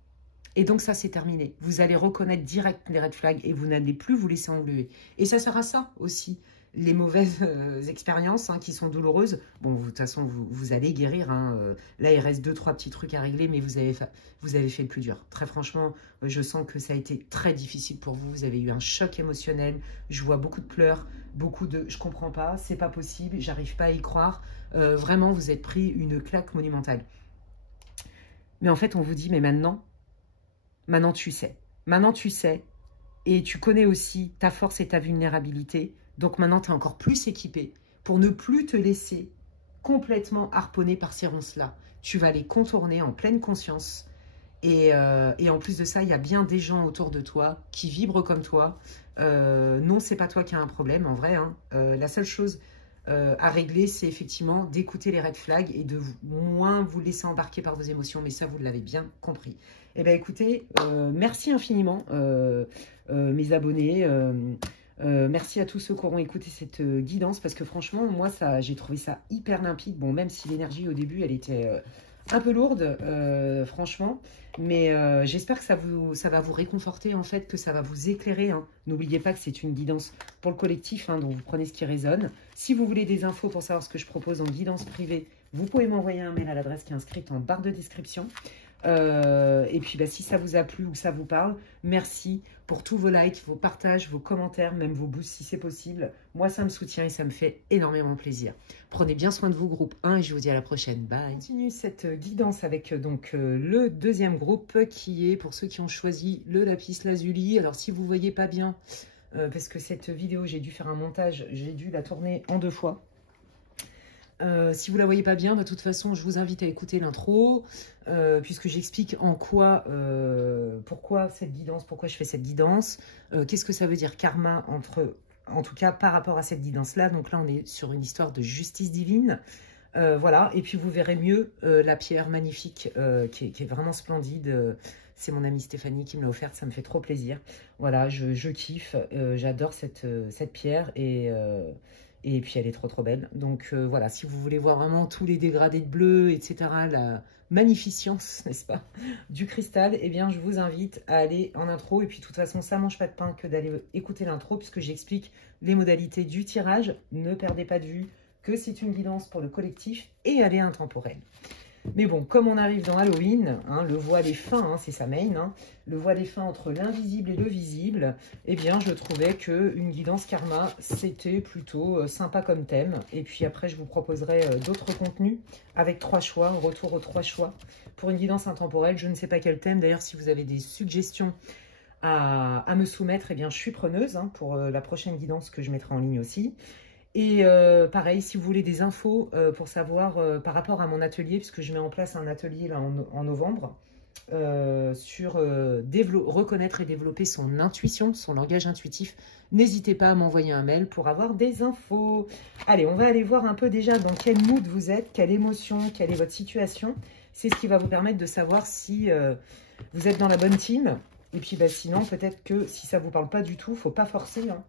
Et donc ça, c'est terminé. Vous allez reconnaître direct les red flags et vous n'allez plus vous laisser engluer. Et ça sert à ça aussi. Les mauvaises expériences qui sont douloureuses, bon, de toute façon, vous allez guérir. Là, il reste 2-3 petits trucs à régler, mais vous avez fait le plus dur. Très franchement, je sens que ça a été très difficile pour vous. Vous avez eu un choc émotionnel. Je vois beaucoup de pleurs, beaucoup de « je comprends pas, c'est pas possible, j'arrive pas à y croire ». Vraiment, vous êtes pris une claque monumentale. Mais en fait, on vous dit « mais maintenant tu sais. Maintenant, tu sais. Et tu connais aussi ta force et ta vulnérabilité. » Donc maintenant, tu es encore plus équipé pour ne plus te laisser complètement harponner par ces ronces-là. Tu vas les contourner en pleine conscience. Et en plus de ça, il y a bien des gens autour de toi qui vibrent comme toi. Non, c'est pas toi qui as un problème, en vrai. La seule chose à régler, c'est effectivement d'écouter les red flags et de moins vous laisser embarquer par vos émotions. Mais ça, vous l'avez bien compris. Eh bien, écoutez, merci infiniment, mes abonnés. Merci à tous ceux qui auront écouté cette guidance parce que franchement, moi, j'ai trouvé ça hyper limpide. Bon, même si l'énergie au début, elle était un peu lourde, franchement. Mais j'espère que ça va vous réconforter, en fait, que ça va vous éclairer. Hein. N'oubliez pas que c'est une guidance pour le collectif, hein, donc vous prenez ce qui résonne. Si vous voulez des infos pour savoir ce que je propose en guidance privée, vous pouvez m'envoyer un mail à l'adresse qui est inscrite en barre de description. Et puis, si ça vous a plu ou que ça vous parle, merci pour tous vos likes, vos partages, vos commentaires, même vos boosts si c'est possible. Moi, ça me soutient et ça me fait énormément plaisir. Prenez bien soin de vous, groupe 1, et je vous dis à la prochaine. Bye. On continue cette guidance avec le deuxième groupe qui est pour ceux qui ont choisi le lapis lazuli. Alors, si vous ne voyez pas bien, parce que cette vidéo, j'ai dû faire un montage, j'ai dû la tourner en 2 fois. Si vous ne la voyez pas bien, de toute façon, je vous invite à écouter l'intro, puisque j'explique pourquoi cette guidance, pourquoi je fais cette guidance, qu'est-ce que ça veut dire karma, en tout cas par rapport à cette guidance-là. Donc là, on est sur une histoire de justice divine. Voilà, et puis vous verrez mieux la pierre magnifique qui est vraiment splendide. C'est mon amie Stéphanie qui me l'a offerte, ça me fait trop plaisir. Voilà, je kiffe, j'adore cette pierre et puis elle est trop belle. Donc voilà, si vous voulez voir vraiment tous les dégradés de bleu, etc., la magnificence, n'est-ce pas, du cristal, eh bien je vous invite à aller en intro. Et puis de toute façon, ça mange pas de pain que d'aller écouter l'intro, puisque j'explique les modalités du tirage. Ne perdez pas de vue que c'est une guidance pour le collectif et elle est intemporelle. Mais bon, comme on arrive dans Halloween, hein, le voile est fin, hein, c'est sa main, hein, le voile est fin entre l'invisible et le visible, eh bien je trouvais qu'une guidance karma, c'était plutôt sympa comme thème. Et puis après, je vous proposerai d'autres contenus avec 3 choix, retour aux 3 choix. Pour une guidance intemporelle, je ne sais pas quel thème. D'ailleurs, si vous avez des suggestions à me soumettre, eh bien je suis preneuse hein, pour la prochaine guidance que je mettrai en ligne aussi. Et pareil, si vous voulez des infos pour savoir par rapport à mon atelier, puisque je mets en place un atelier là, en novembre, sur reconnaître et développer son intuition, son langage intuitif, n'hésitez pas à m'envoyer un mail pour avoir des infos. Allez, on va aller voir un peu déjà dans quel mood vous êtes, quelle émotion, quelle est votre situation. C'est ce qui va vous permettre de savoir si vous êtes dans la bonne team. Et puis sinon, peut-être que si ça ne vous parle pas du tout, il ne faut pas forcer, hein.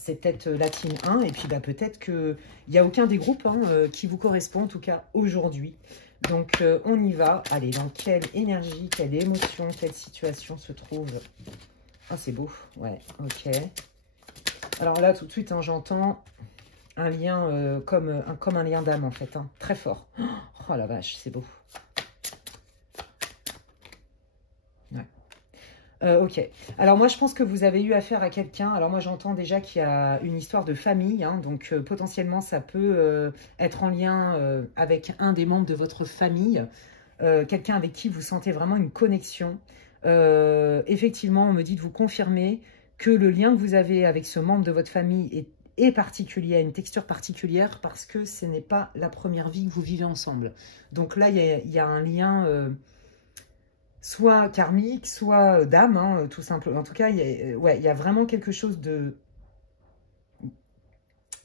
C'est peut-être la team 1 et puis peut-être qu'il n'y a aucun des groupes hein, qui vous correspond, en tout cas aujourd'hui. Donc on y va. Allez, dans quelle énergie, quelle émotion, quelle situation se trouve... Ah, c'est beau. Ouais, ok. Alors là, tout de suite, hein, j'entends un lien comme un lien d'âme, en fait. Hein, très fort. Oh la vache, c'est beau. Ok. Alors moi, je pense que vous avez eu affaire à quelqu'un. Alors moi, j'entends déjà qu'il y a une histoire de famille. Hein, donc potentiellement, ça peut être en lien avec un des membres de votre famille. Quelqu'un avec qui vous sentez vraiment une connexion. Effectivement, on me dit de vous confirmer que le lien que vous avez avec ce membre de votre famille est particulier, a une texture particulière parce que ce n'est pas la première vie que vous vivez ensemble. Donc là, il y a un lien... soit karmique, soit d'âme, hein, tout simplement. En tout cas, il y a vraiment quelque chose de...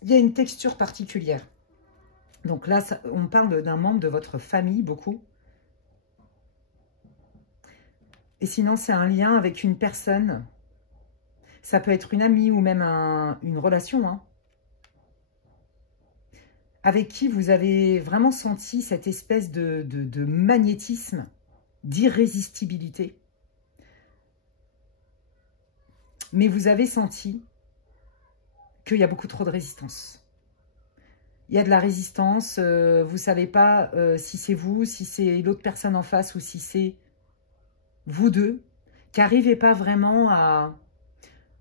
Il y a une texture particulière. Donc là, on parle d'un membre de votre famille, beaucoup. Et sinon, c'est un lien avec une personne. Ça peut être une amie ou même une relation, hein, avec qui vous avez vraiment senti cette espèce de magnétisme, d'irrésistibilité. Mais vous avez senti qu'il y a beaucoup trop de résistance. Il y a de la résistance, vous ne savez pas si c'est vous, si c'est l'autre personne en face ou si c'est vous deux, qui n'arrivez pas vraiment à...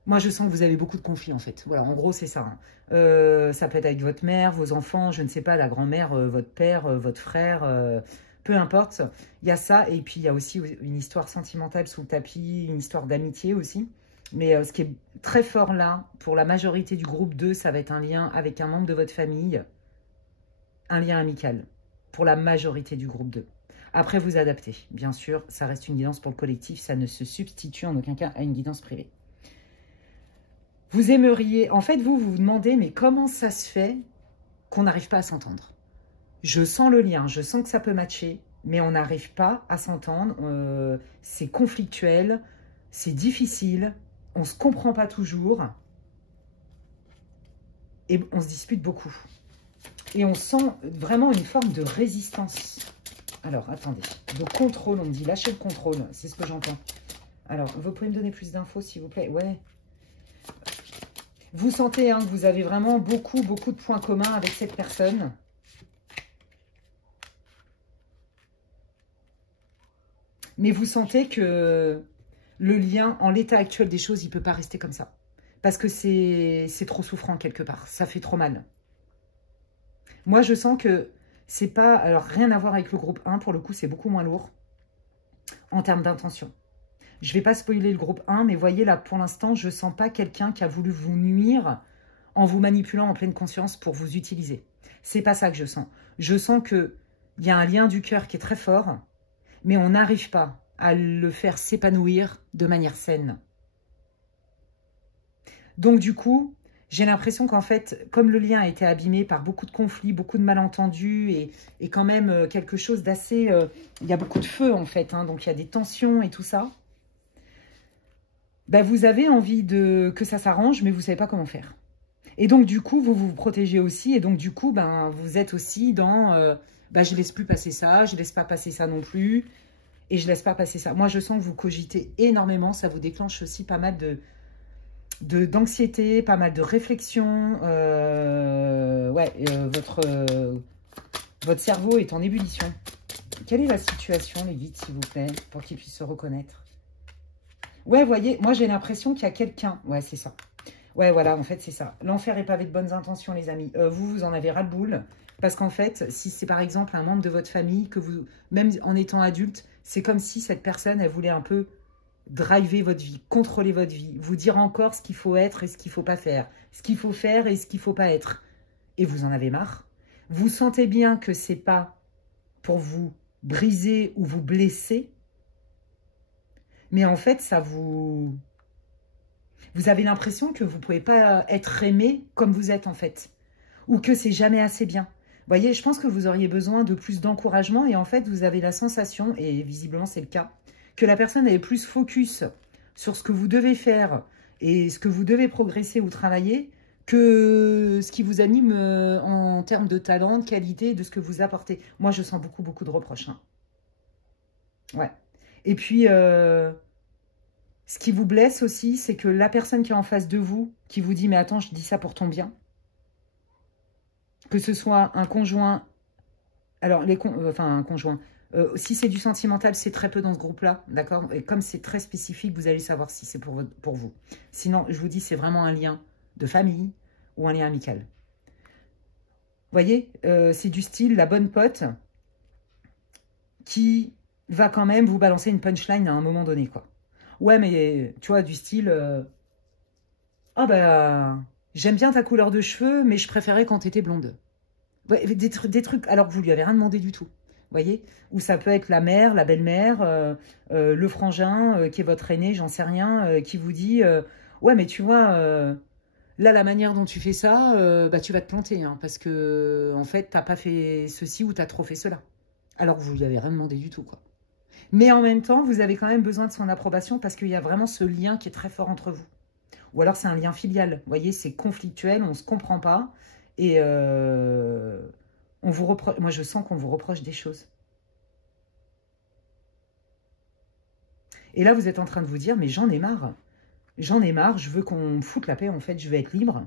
Moi, je sens que vous avez beaucoup de conflits, en fait. Voilà, en gros, c'est ça. Hein. Ça peut être avec votre mère, vos enfants, je ne sais pas, la grand-mère, votre père, votre frère... peu importe, il y a ça. Et puis, il y a aussi une histoire sentimentale sous le tapis, une histoire d'amitié aussi. Mais ce qui est très fort là, pour la majorité du groupe 2, ça va être un lien avec un membre de votre famille, un lien amical, pour la majorité du groupe 2. Après, vous adaptez. Bien sûr, ça reste une guidance pour le collectif, ça ne se substitue en aucun cas à une guidance privée. Vous aimeriez... En fait, vous vous demandez, mais comment ça se fait qu'on n'arrive pas à s'entendre. Je sens le lien, je sens que ça peut matcher, mais on n'arrive pas à s'entendre. C'est conflictuel, c'est difficile, on ne se comprend pas toujours et on se dispute beaucoup. Et on sent vraiment une forme de résistance. Alors, attendez, de contrôle, on me dit lâchez le contrôle, c'est ce que j'entends. Alors, vous pouvez me donner plus d'infos, s'il vous plaît? Ouais. Vous sentez hein, que vous avez vraiment beaucoup de points communs avec cette personne. Mais vous sentez que le lien, en l'état actuel des choses, il ne peut pas rester comme ça. Parce que c'est trop souffrant quelque part. Ça fait trop mal. Moi, je sens que c'est pas... Alors, rien à voir avec le groupe 1. Pour le coup, c'est beaucoup moins lourd en termes d'intention. Je ne vais pas spoiler le groupe 1, mais voyez, là, pour l'instant, je ne sens pas quelqu'un qui a voulu vous nuire en vous manipulant en pleine conscience pour vous utiliser. C'est pas ça que je sens. Je sens qu'il y a un lien du cœur qui est très fort, mais on n'arrive pas à le faire s'épanouir de manière saine. Donc, du coup, j'ai l'impression qu'en fait, comme le lien a été abîmé par beaucoup de conflits, beaucoup de malentendus et quand même quelque chose d'assez... il y a beaucoup de feu, en fait, hein, donc il y a des tensions et tout ça. Ben, vous avez envie que ça s'arrange, mais vous ne savez pas comment faire. Et donc, du coup, vous vous protégez aussi. Et donc, du coup, ben, vous êtes aussi dans... ben, je ne laisse plus passer ça, je ne laisse pas passer ça non plus. Et je ne laisse pas passer ça. Moi, je sens que vous cogitez énormément. Ça vous déclenche aussi pas mal d'anxiété, pas mal de réflexion. Votre cerveau est en ébullition. Quelle est la situation, les guides, s'il vous plaît, pour qu'ils puissent se reconnaître? Ouais, voyez, moi j'ai l'impression qu'il y a quelqu'un. Ouais, c'est ça. Ouais, voilà, en fait, c'est ça. L'enfer est pavé de bonnes intentions, les amis. Vous en avez ras-le-boule. Parce qu'en fait, si c'est par exemple un membre de votre famille, que vous, même en étant adulte, c'est comme si cette personne, elle voulait un peu driver votre vie, contrôler votre vie, vous dire encore ce qu'il faut être et ce qu'il ne faut pas faire, ce qu'il faut faire et ce qu'il ne faut pas être. Et vous en avez marre. Vous sentez bien que ce n'est pas pour vous briser ou vous blesser, mais en fait, ça vous... Vous avez l'impression que vous ne pouvez pas être aimé comme vous êtes en fait. Ou que c'est jamais assez bien. Vous voyez, je pense que vous auriez besoin de plus d'encouragement. Et en fait, vous avez la sensation, et visiblement c'est le cas, que la personne est plus focus sur ce que vous devez faire et ce que vous devez progresser ou travailler que ce qui vous anime en termes de talent, de qualité, de ce que vous apportez. Moi, je sens beaucoup de reproches. Hein. Ouais. Et puis... ce qui vous blesse aussi, c'est que la personne qui est en face de vous, qui vous dit « mais attends, je dis ça pour ton bien », que ce soit un conjoint, alors un conjoint, si c'est du sentimental, c'est très peu dans ce groupe-là, d'accord? Et comme c'est très spécifique, vous allez savoir si c'est pour vous. Sinon, je vous dis, c'est vraiment un lien de famille ou un lien amical. Vous voyez, c'est du style la bonne pote qui va quand même vous balancer une punchline à un moment donné, quoi. Ouais, mais tu vois, du style... ah bah, j'aime bien ta couleur de cheveux, mais je préférais quand t'étais blonde. Ouais, des trucs, alors que vous lui avez rien demandé du tout. Vous voyez? Ou ça peut être la mère, la belle-mère, le frangin, qui est votre aîné, j'en sais rien, qui vous dit ouais, mais tu vois, là, la manière dont tu fais ça, bah, tu vas te planter, hein, parce que, en fait, t'as pas fait ceci ou t'as trop fait cela. Alors que vous lui avez rien demandé du tout, quoi. Mais en même temps, vous avez quand même besoin de son approbation parce qu'il y a vraiment ce lien qui est très fort entre vous. Ou alors c'est un lien filial. Vous voyez, c'est conflictuel, on ne se comprend pas. Et on vous reproche. Moi, je sens qu'on vous reproche des choses. Et là, vous êtes en train de vous dire, mais j'en ai marre. J'en ai marre, je veux qu'on me foute la paix, en fait, je veux être libre.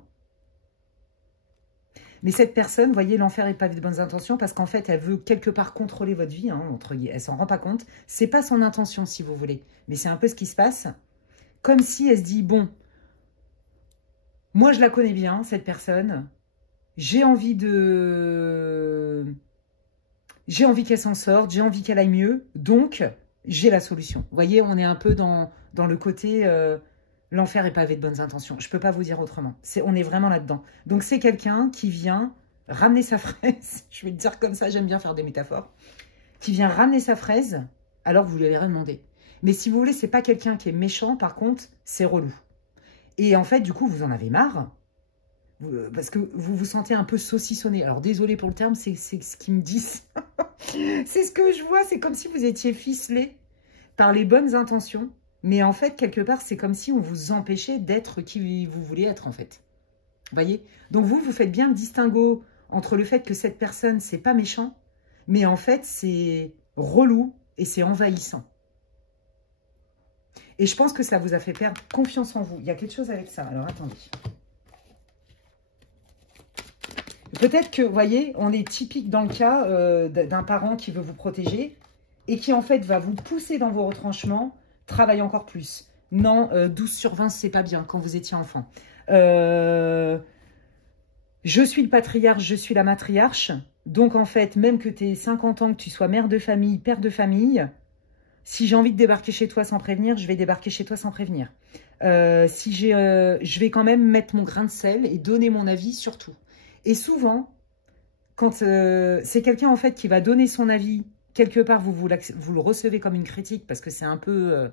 Mais cette personne, vous voyez, l'enfer est pavé de bonnes intentions parce qu'en fait, elle veut quelque part contrôler votre vie. Hein, elle s'en rend pas compte. C'est pas son intention, si vous voulez. Mais c'est un peu ce qui se passe. Comme si elle se dit, bon, moi, je la connais bien, cette personne. J'ai envie qu'elle s'en sorte. J'ai envie qu'elle aille mieux. Donc, j'ai la solution. Vous voyez, on est un peu dans le côté... l'enfer est pavé de bonnes intentions. Je ne peux pas vous dire autrement. On est vraiment là-dedans. Donc, c'est quelqu'un qui vient ramener sa fraise. Je vais le dire comme ça, j'aime bien faire des métaphores. Qui vient ramener sa fraise alors que vous lui avez rien demandé. Mais si vous voulez, ce n'est pas quelqu'un qui est méchant. Par contre, c'est relou. Et en fait, du coup, vous en avez marre. Parce que vous vous sentez un peu saucissonné. Alors, désolé pour le terme, c'est ce qu'ils me disent. C'est ce que je vois, c'est comme si vous étiez ficelé par les bonnes intentions. Mais en fait, quelque part, c'est comme si on vous empêchait d'être qui vous voulez être, en fait. Vous voyez? Donc, vous faites bien le distinguo entre le fait que cette personne, c'est pas méchant, mais en fait, c'est relou et c'est envahissant. Et je pense que ça vous a fait perdre confiance en vous. Il y a quelque chose avec ça. Alors, attendez. Peut-être que, vous voyez, on est typique dans le cas d'un parent qui veut vous protéger et qui, en fait, va vous pousser dans vos retranchements, travaille encore plus. Non, 12 sur 20, c'est pas bien quand vous étiez enfant. Je suis le patriarche, je suis la matriarche. Donc, en fait, même que tu aies 50 ans, que tu sois mère de famille, père de famille, si j'ai envie de débarquer chez toi sans prévenir, je vais débarquer chez toi sans prévenir. Je vais quand même mettre mon grain de sel et donner mon avis sur tout. Et souvent, quand c'est quelqu'un en fait qui va donner son avis, quelque part vous le recevez comme une critique parce que c'est un peu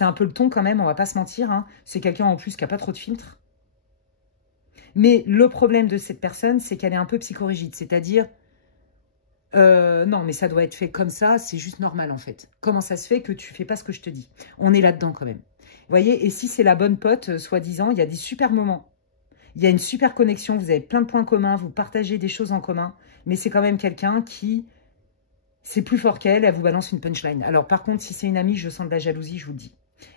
le ton quand même, on va pas se mentir. Hein. C'est quelqu'un en plus qui n'a pas trop de filtre. Mais le problème de cette personne, c'est qu'elle est un peu psychorigide. C'est-à-dire, non, mais ça doit être fait comme ça, c'est juste normal en fait. Comment ça se fait que tu fais pas ce que je te dis? On est là-dedans quand même. Vous voyez, et si c'est la bonne pote, soi-disant, il y a des super moments. Il y a une super connexion, vous avez plein de points communs, vous partagez des choses en commun, mais c'est quand même quelqu'un qui, c'est plus fort qu'elle, elle vous balance une punchline. Alors par contre, si c'est une amie, je sens de la jalousie, je vous le dis.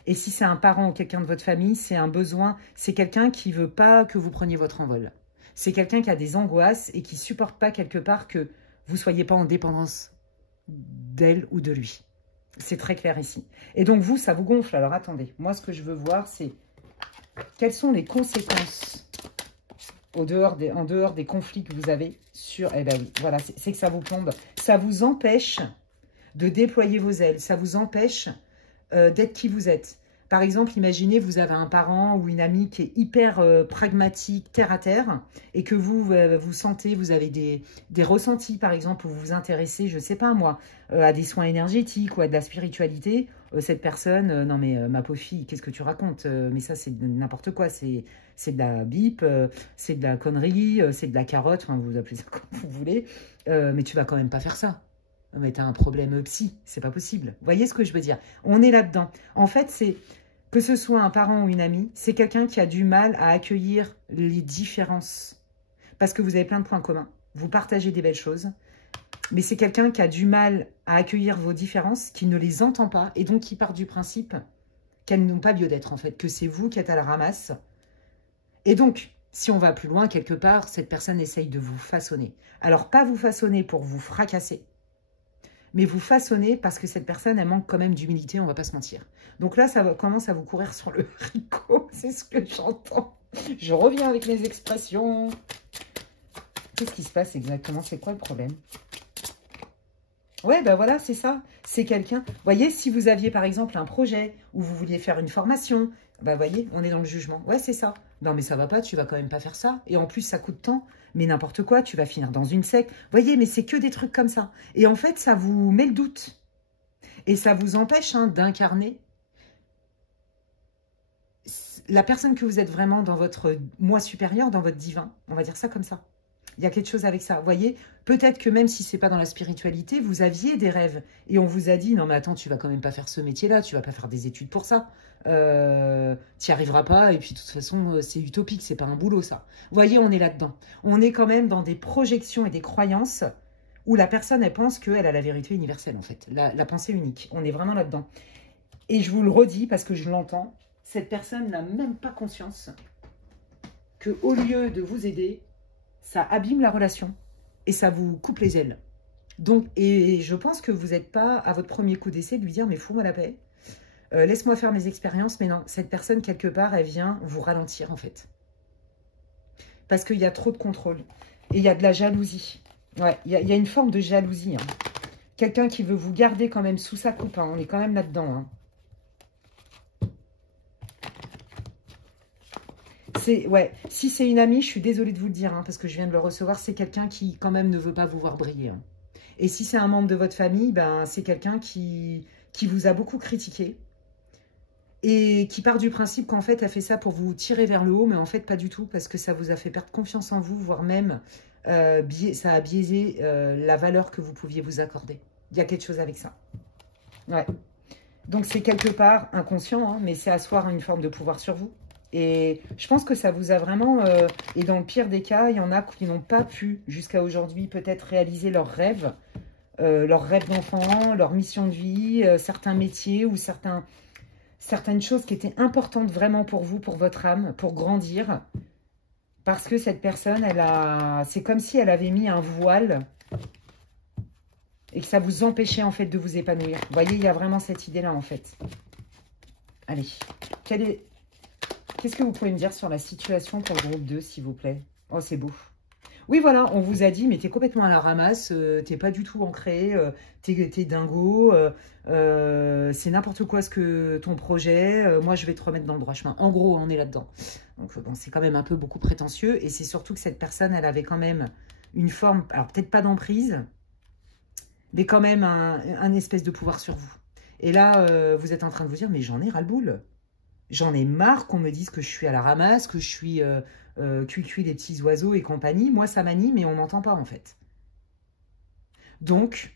Et si c'est un parent ou quelqu'un de votre famille, c'est un besoin, c'est quelqu'un qui ne veut pas que vous preniez votre envol. C'est quelqu'un qui a des angoisses et qui ne supporte pas quelque part que vous ne soyez pas en dépendance d'elle ou de lui. C'est très clair ici. Et donc vous, ça vous gonfle. Alors attendez, moi ce que je veux voir, c'est quelles sont les conséquences en dehors des conflits que vous avez sur... Eh bien oui, voilà, c'est que ça vous plombe. Ça vous empêche de déployer vos ailes. Ça vous empêche d'être qui vous êtes. Par exemple, imaginez, vous avez un parent ou une amie qui est hyper pragmatique, terre à terre, et que vous sentez, vous avez des ressentis, par exemple, où vous vous intéressez, je ne sais pas moi, à des soins énergétiques ou à de la spiritualité. Cette personne, non mais ma pauvre fille, qu'est-ce que tu racontes? Mais ça, c'est n'importe quoi, c'est de la bip, c'est de la connerie, c'est de la carotte, enfin, vous appelez ça comme vous voulez, mais tu vas quand même pas faire ça. Mais tu as un problème psy, c'est pas possible. Vous voyez ce que je veux dire? On est là-dedans. En fait, c'est que ce soit un parent ou une amie, c'est quelqu'un qui a du mal à accueillir les différences. Parce que vous avez plein de points communs. Vous partagez des belles choses. Mais c'est quelqu'un qui a du mal à accueillir vos différences, qui ne les entend pas, et donc qui part du principe qu'elles n'ont pas lieu d'être, en fait, que c'est vous qui êtes à la ramasse. Et donc, si on va plus loin, quelque part, cette personne essaye de vous façonner. Alors, pas vous façonner pour vous fracasser, mais vous façonnez parce que cette personne, elle manque quand même d'humilité, on ne va pas se mentir. Donc là, ça commence à vous courir sur le haricot, c'est ce que j'entends. Je reviens avec les expressions. Qu'est-ce qui se passe exactement? C'est quoi le problème? Ouais, ben voilà, c'est ça. C'est quelqu'un... Vous voyez, si vous aviez par exemple un projet où vous vouliez faire une formation, ben voyez, on est dans le jugement. Ouais, c'est ça. Non, mais ça va pas, tu vas quand même pas faire ça. Et en plus, ça coûte tant. Mais n'importe quoi, tu vas finir dans une secte. Vous voyez, mais c'est que des trucs comme ça. Et en fait, ça vous met le doute. Et ça vous empêche d'incarner la personne que vous êtes vraiment dans votre moi supérieur, dans votre divin. On va dire ça comme ça. Il y a quelque chose avec ça. Vous voyez, peut-être que même si ce n'est pas dans la spiritualité, vous aviez des rêves. Et on vous a dit, non mais attends, tu vas quand même pas faire ce métier-là, tu vas pas faire des études pour ça. Tu n'y arriveras pas. Et puis de toute façon, c'est utopique, c'est pas un boulot ça. Vous voyez, on est là-dedans. On est quand même dans des projections et des croyances où la personne, elle pense qu'elle a la vérité universelle en fait. La pensée unique. On est vraiment là-dedans. Et je vous le redis parce que je l'entends, cette personne n'a même pas conscience qu'au lieu de vous aider, ça abîme la relation et ça vous coupe les ailes. Donc, et je pense que vous n'êtes pas à votre premier coup d'essai de lui dire « mais fous-moi la paix, laisse-moi faire mes expériences ». Mais non, cette personne, quelque part, elle vient vous ralentir en fait. Parce qu'il y a trop de contrôle. Et il y a de la jalousie. Ouais, il y a une forme de jalousie. Hein. Quelqu'un qui veut vous garder quand même sous sa coupe. Hein. On est quand même là-dedans. Hein. Ouais, si c'est une amie, je suis désolée de vous le dire, hein, parce que je viens de le recevoir, c'est quelqu'un qui quand même ne veut pas vous voir briller. Hein. Et si c'est un membre de votre famille, ben, c'est quelqu'un qui vous a beaucoup critiqué et qui part du principe qu'en fait, elle fait ça pour vous tirer vers le haut, mais en fait, pas du tout, parce que ça vous a fait perdre confiance en vous, voire même, ça a biaisé la valeur que vous pouviez vous accorder. Il y a quelque chose avec ça. Ouais. Donc, c'est quelque part inconscient, hein, mais c'est asseoir une forme de pouvoir sur vous. Et je pense que ça vous a vraiment... et dans le pire des cas, il y en a qui n'ont pas pu, jusqu'à aujourd'hui, peut-être réaliser leurs rêves d'enfant, leur mission de vie, certains métiers ou certaines choses qui étaient importantes vraiment pour vous, pour votre âme, pour grandir. Parce que cette personne, c'est comme si elle avait mis un voile et que ça vous empêchait en fait de vous épanouir. Vous voyez, il y a vraiment cette idée-là en fait. Allez, qu'est-ce que vous pouvez me dire sur la situation pour le groupe 2, s'il vous plaît? Oh, c'est beau. Oui, voilà, on vous a dit, mais t'es complètement à la ramasse, t'es pas du tout ancré, t'es dingo, c'est n'importe quoi ce que ton projet, moi je vais te remettre dans le droit chemin. En gros, on est là-dedans. Donc bon, c'est quand même un peu beaucoup prétentieux, et c'est surtout que cette personne, elle avait quand même une forme, alors peut-être pas d'emprise, mais quand même un espèce de pouvoir sur vous. Et là, vous êtes en train de vous dire, mais j'en ai ras-le-boule. J'en ai marre qu'on me dise que je suis à la ramasse, que je suis cuit des petits oiseaux et compagnie. Moi, ça m'anime, mais on m'entend pas, en fait. Donc,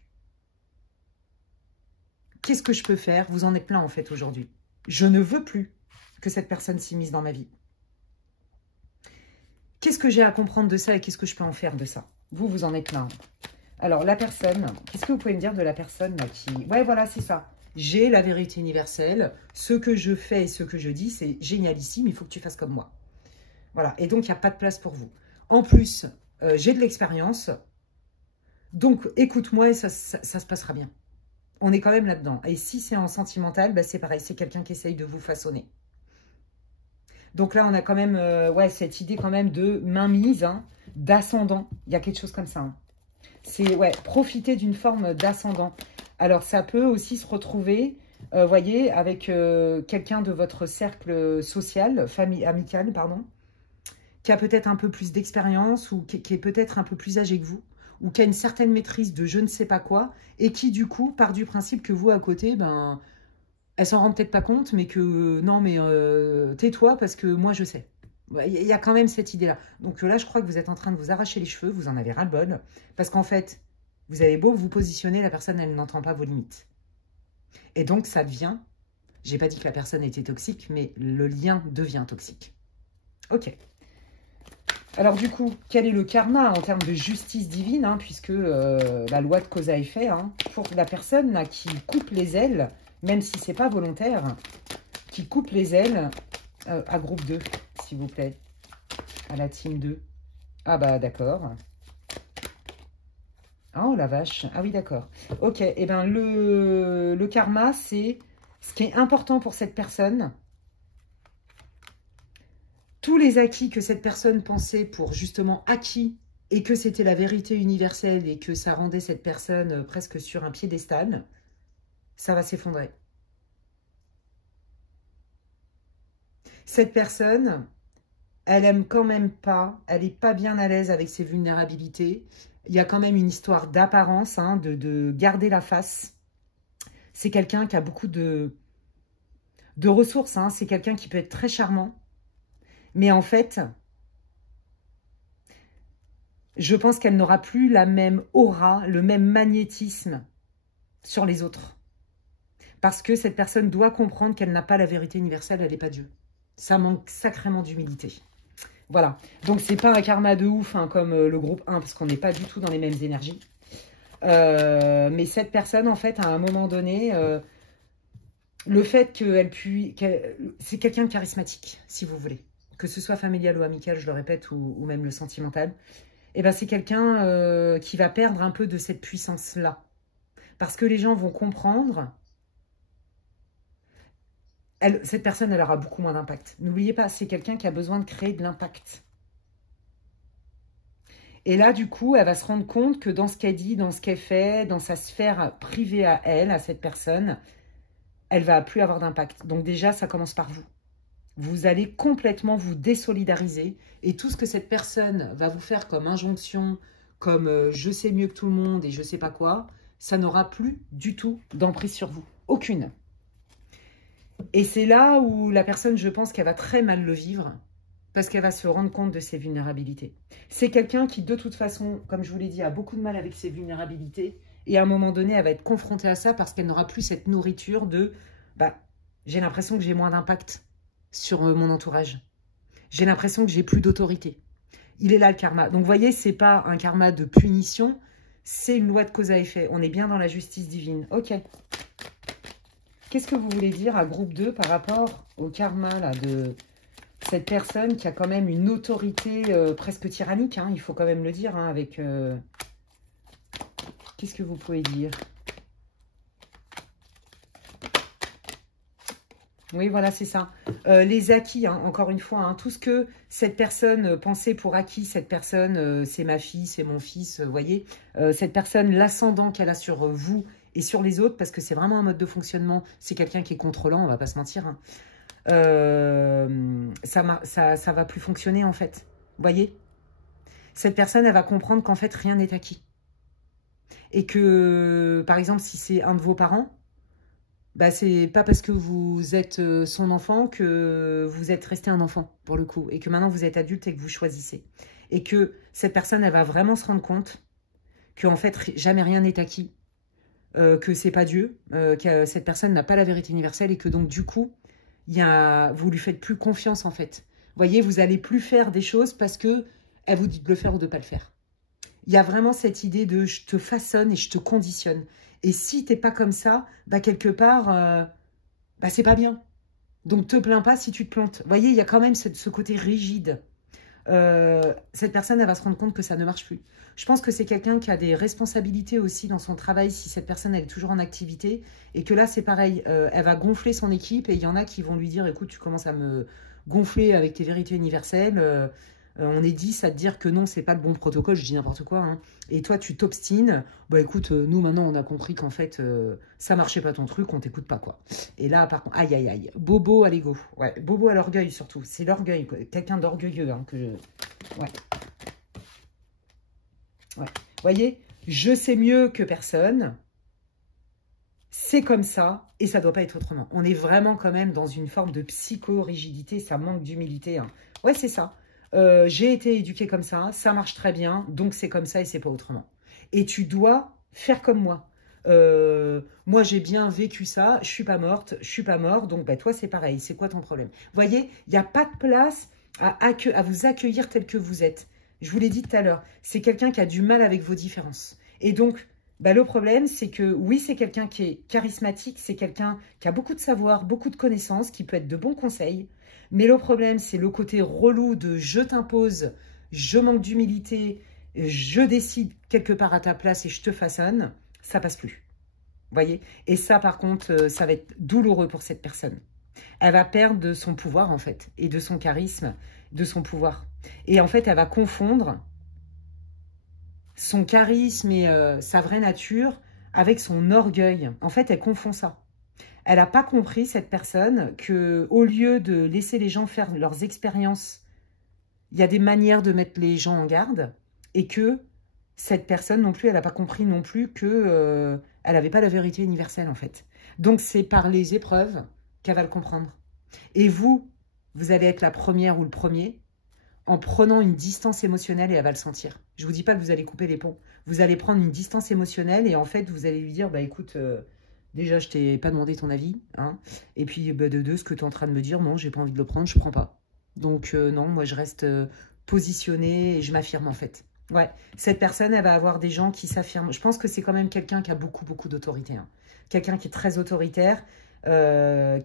qu'est-ce que je peux faire? Vous en êtes plein, en fait, aujourd'hui. Je ne veux plus que cette personne s'immisce dans ma vie. Qu'est-ce que j'ai à comprendre de ça et qu'est-ce que je peux en faire de ça? Vous, vous en êtes plein. Alors, la personne, qu'est-ce que vous pouvez me dire de la personne là qui... Ouais, voilà, c'est ça. J'ai la vérité universelle. Ce que je fais et ce que je dis, c'est génialissime. Il faut que tu fasses comme moi. Voilà. Et donc, il n'y a pas de place pour vous. En plus, j'ai de l'expérience. Donc, écoute-moi et ça se passera bien. On est quand même là-dedans. Et si c'est en sentimental, bah, c'est pareil. C'est quelqu'un qui essaye de vous façonner. Donc là, on a quand même ouais, cette idée quand même de mainmise, hein, d'ascendant. Il y a quelque chose comme ça. Hein. C'est ouais, profiter d'une forme d'ascendant. Alors, ça peut aussi se retrouver, voyez, avec quelqu'un de votre cercle social, amical, pardon, qui a peut-être un peu plus d'expérience ou qui est peut-être un peu plus âgé que vous, ou qui a une certaine maîtrise de je ne sais pas quoi, et qui, du coup, part du principe que vous, à côté, ben, elle s'en rend peut-être pas compte, mais que, non, mais tais-toi parce que moi, je sais. Il y a quand même cette idée-là. Donc là, je crois que vous êtes en train de vous arracher les cheveux, vous en avez ras-le-bol, parce qu'en fait, vous avez beau vous positionner, la personne, elle n'entend pas vos limites. Et donc, ça devient, j'ai pas dit que la personne était toxique, mais le lien devient toxique. Ok. Alors du coup, quel est le karma en termes de justice divine, hein, puisque la loi de cause à effet, hein, pour la personne là, qui coupe les ailes, même si c'est pas volontaire, qui coupe les ailes à groupe 2, s'il vous plaît, à la team 2. Ah bah d'accord. Oh la vache, ah oui d'accord. Ok, et bien le karma, c'est ce qui est important pour cette personne. Tous les acquis que cette personne pensait pour justement acquis et que c'était la vérité universelle et que ça rendait cette personne presque sur un piédestal, ça va s'effondrer. Cette personne, elle aime quand même pas, elle n'est pas bien à l'aise avec ses vulnérabilités. Il y a quand même une histoire d'apparence, hein, de garder la face. C'est quelqu'un qui a beaucoup de ressources, hein. C'est quelqu'un qui peut être très charmant. Mais en fait, je pense qu'elle n'aura plus la même aura, le même magnétisme sur les autres. Parce que cette personne doit comprendre qu'elle n'a pas la vérité universelle, elle n'est pas Dieu. Ça manque sacrément d'humilité. Voilà. Donc, c'est pas un karma de ouf, hein, comme le groupe 1, parce qu'on n'est pas du tout dans les mêmes énergies. Mais cette personne, en fait, à un moment donné, le fait qu'elle puisse... c'est quelqu'un de charismatique, si vous voulez. Que ce soit familial ou amical, je le répète, ou même le sentimental. Et ben, c'est quelqu'un qui va perdre un peu de cette puissance-là. Parce que les gens vont comprendre... cette personne, elle aura beaucoup moins d'impact. N'oubliez pas, c'est quelqu'un qui a besoin de créer de l'impact. Et là, du coup, elle va se rendre compte que dans ce qu'elle dit, dans ce qu'elle fait, dans sa sphère privée à elle, à cette personne, elle va plus avoir d'impact. Donc déjà, ça commence par vous. Vous allez complètement vous désolidariser. Et tout ce que cette personne va vous faire comme injonction, comme je sais mieux que tout le monde et je sais pas quoi, ça n'aura plus du tout d'emprise sur vous. Aucune. Et c'est là où la personne, je pense qu'elle va très mal le vivre, parce qu'elle va se rendre compte de ses vulnérabilités. C'est quelqu'un qui, de toute façon, comme je vous l'ai dit, a beaucoup de mal avec ses vulnérabilités, et à un moment donné, elle va être confrontée à ça parce qu'elle n'aura plus cette nourriture de bah, j'ai l'impression que j'ai moins d'impact sur mon entourage. J'ai l'impression que j'ai plus d'autorité. Il est là le karma. Donc, vous voyez, c'est pas un karma de punition, c'est une loi de cause à effet. On est bien dans la justice divine. Ok. Qu'est-ce que vous voulez dire à groupe 2 par rapport au karma là, de cette personne qui a quand même une autorité presque tyrannique, hein, il faut quand même le dire, hein, avec... Qu'est-ce que vous pouvez dire? Oui, voilà, c'est ça. Les acquis, hein, encore une fois, hein, tout ce que cette personne pensait pour acquis, cette personne, c'est ma fille, c'est mon fils, vous voyez, cette personne, l'ascendant qu'elle a sur vous et sur les autres, parce que c'est vraiment un mode de fonctionnement, c'est quelqu'un qui est contrôlant, on va pas se mentir, hein. Ça va plus fonctionner, en fait. Vous voyez? Cette personne, elle va comprendre qu'en fait, rien n'est acquis. Et que, par exemple, si c'est un de vos parents, bah, c'est pas parce que vous êtes son enfant que vous êtes resté un enfant, pour le coup. Et que maintenant, vous êtes adulte et que vous choisissez. Et que cette personne, elle va vraiment se rendre compte qu'en fait, jamais rien n'est acquis. Que c'est pas Dieu. Que cette personne n'a pas la vérité universelle. Et que donc, du coup, vous lui faites plus confiance, en fait. Vous voyez, vous allez plus faire des choses parce que elle vous dit de le faire ou de ne pas le faire. Il y a vraiment cette idée de je te façonne et je te conditionne. Et si t'es pas comme ça, bah quelque part, bah c'est pas bien. Donc te plains pas si tu te plantes. Vous voyez, il y a quand même ce côté rigide. Cette personne, elle va se rendre compte que ça ne marche plus. Je pense que c'est quelqu'un qui a des responsabilités aussi dans son travail si cette personne elle est toujours en activité. Et que là, c'est pareil, elle va gonfler son équipe et il y en a qui vont lui dire, écoute, tu commences à me gonfler avec tes vérités universelles. On est 10 à te dire que non, c'est pas le bon protocole, je dis n'importe quoi, hein. Et toi, tu t'obstines. Bah écoute, nous maintenant, on a compris qu'en fait, ça marchait pas ton truc, on t'écoute pas, quoi. Et là, par contre, aïe, aïe, aïe, bobo à l'ego. Ouais, bobo à l'orgueil surtout. C'est l'orgueil, quoi. Quelqu'un d'orgueilleux, hein, que je... Ouais. Ouais. Vous voyez, je sais mieux que personne. C'est comme ça et ça doit pas être autrement. On est vraiment quand même dans une forme de psycho-rigidité, ça manque d'humilité, hein. Ouais, c'est ça. J'ai été éduquée comme ça marche très bien, donc c'est comme ça et c'est pas autrement. Et tu dois faire comme moi. Moi, j'ai bien vécu ça, je suis pas morte, je suis pas mort, donc bah, toi, c'est pareil, c'est quoi ton problème? Vous voyez, il n'y a pas de place à vous accueillir tel que vous êtes. Je vous l'ai dit tout à l'heure, c'est quelqu'un qui a du mal avec vos différences. Et donc, bah, le problème, c'est que oui, c'est quelqu'un qui est charismatique, c'est quelqu'un qui a beaucoup de savoir, beaucoup de connaissances, qui peut être de bons conseils. Mais le problème, c'est le côté relou de je t'impose, je manque d'humilité, je décide quelque part à ta place et je te façonne, ça passe plus. Vous voyez? Et ça, par contre, ça va être douloureux pour cette personne. Elle va perdre de son pouvoir, en fait, et de son charisme, de son pouvoir. Et en fait, elle va confondre son charisme et sa vraie nature avec son orgueil. En fait, elle confond ça. Elle n'a pas compris, cette personne, qu'au lieu de laisser les gens faire leurs expériences, il y a des manières de mettre les gens en garde et que cette personne non plus, elle n'a pas compris non plus qu'elle n'avait pas la vérité universelle, en fait. Donc, c'est par les épreuves qu'elle va le comprendre. Et vous, vous allez être la première ou le premier en prenant une distance émotionnelle et elle va le sentir. Je ne vous dis pas que vous allez couper les ponts. Vous allez prendre une distance émotionnelle et en fait, vous allez lui dire, bah écoute... déjà, je t'ai pas demandé ton avis, hein. Et puis, bah, de deux, ce que tu es en train de me dire, non, j'ai pas envie de le prendre, je prends pas. Donc, non, moi, je reste positionnée et je m'affirme, en fait. Ouais, cette personne, elle va avoir des gens qui s'affirment. Je pense que c'est quand même quelqu'un qui a beaucoup, beaucoup d'autorité, hein. Quelqu'un qui est très autoritaire, qui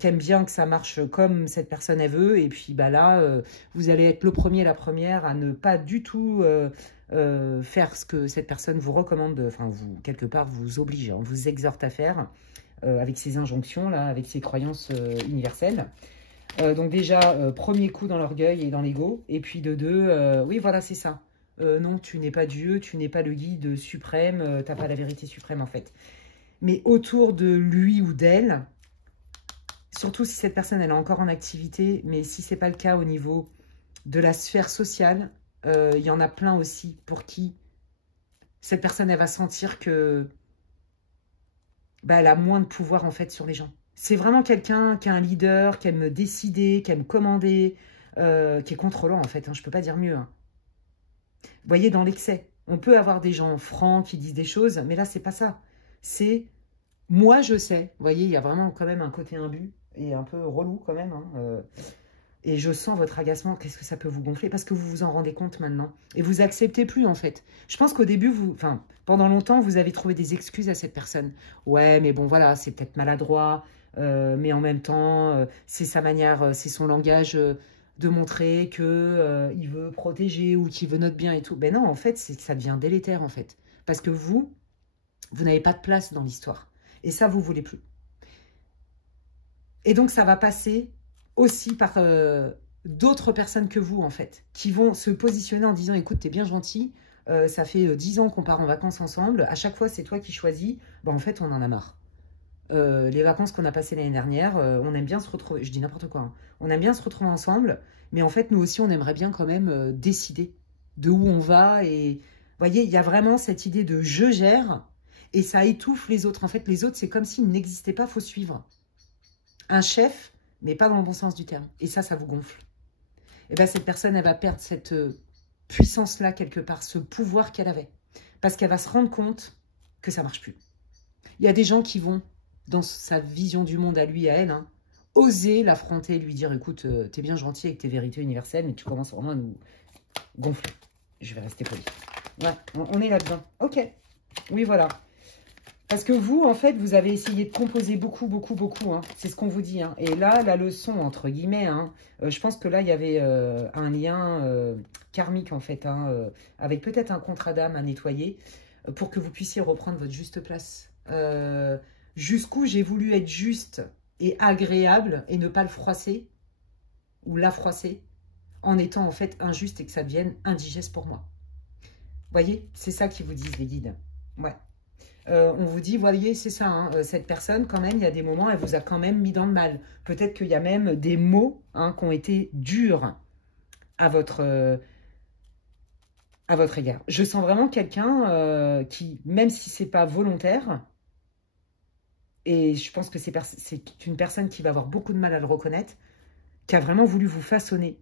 aime bien que ça marche comme cette personne, elle veut. Et puis, bah là, vous allez être le premier, la première à ne pas du tout... faire ce que cette personne vous recommande, enfin, vous, quelque part, vous oblige, on vous exhorte à faire, avec ses injonctions, là, avec ses croyances universelles. Donc déjà, premier coup dans l'orgueil et dans l'ego. Et puis de deux, oui, voilà, c'est ça. Non, tu n'es pas Dieu, tu n'es pas le guide suprême, tu n'as pas la vérité suprême, en fait. Mais autour de lui ou d'elle, surtout si cette personne, elle est encore en activité, mais si ce n'est pas le cas au niveau de la sphère sociale, il y en a plein aussi pour qui cette personne, elle va sentir que bah, elle a moins de pouvoir, en fait, sur les gens. C'est vraiment quelqu'un qui est un leader, qui aime décider, qui aime commander, qui est contrôlant en fait, hein, je ne peux pas dire mieux. Hein. Vous voyez, dans l'excès, on peut avoir des gens francs qui disent des choses, mais là, c'est pas ça. C'est moi, je sais. Vous voyez, il y a vraiment quand même un côté imbu et un peu relou quand même. Hein, et je sens votre agacement. Qu'est-ce que ça peut vous gonfler? Parce que vous vous en rendez compte maintenant. Et vous acceptez plus, en fait. Je pense qu'au début, pendant longtemps, vous avez trouvé des excuses à cette personne. Ouais, mais bon, voilà, c'est peut-être maladroit. Mais en même temps, c'est sa manière, c'est son langage de montrer que il veut protéger ou qu'il veut notre bien et tout. Ben non, en fait, c'est que ça devient délétère, en fait. Parce que vous n'avez pas de place dans l'histoire. Et ça, vous voulez plus. Et donc, ça va passer aussi par d'autres personnes que vous, en fait, qui vont se positionner en disant, écoute, t'es bien gentil, ça fait 10 ans qu'on part en vacances ensemble, à chaque fois, c'est toi qui choisis, ben, en fait, on en a marre. Les vacances qu'on a passées l'année dernière, on aime bien se retrouver, je dis n'importe quoi, hein, on aime bien se retrouver ensemble, mais en fait, nous aussi, on aimerait bien quand même décider de où on va. Et vous voyez, il y a vraiment cette idée de je gère, et ça étouffe les autres. En fait, les autres, c'est comme s'ils n'existaient pas, il faut suivre. Un chef, mais pas dans le bon sens du terme. Et ça vous gonfle. Et bien, cette personne, elle va perdre cette puissance-là, quelque part, ce pouvoir qu'elle avait. Parce qu'elle va se rendre compte que ça ne marche plus. Il y a des gens qui vont, dans sa vision du monde à lui, à elle, hein, oser l'affronter, lui dire, écoute, t'es bien gentil avec tes vérités universelles, mais tu commences vraiment à nous gonfler. Je vais rester poli. Ouais, on est là-dedans. Ok. Oui, voilà. Parce que vous, en fait, vous avez essayé de composer beaucoup, beaucoup, beaucoup. Hein. C'est ce qu'on vous dit. Hein. Et là, la leçon, entre guillemets, hein, je pense que là, il y avait un lien karmique, en fait, hein, avec peut-être un contrat d'âme à nettoyer, pour que vous puissiez reprendre votre juste place. Jusqu'où j'ai voulu être juste et agréable et ne pas le froisser, ou la froisser, en étant en fait injuste et que ça devienne indigeste pour moi. Vous voyez, c'est ça qu'ils vous disent, les guides. Ouais. On vous dit, voyez, c'est ça, hein, cette personne, quand même, il y a des moments, elle vous a quand même mis dans le mal. Peut-être qu'il y a même des mots hein, qui ont été durs à votre égard. Je sens vraiment quelqu'un qui, même si c'est pas volontaire, et je pense que c'est une personne qui va avoir beaucoup de mal à le reconnaître, qui a vraiment voulu vous façonner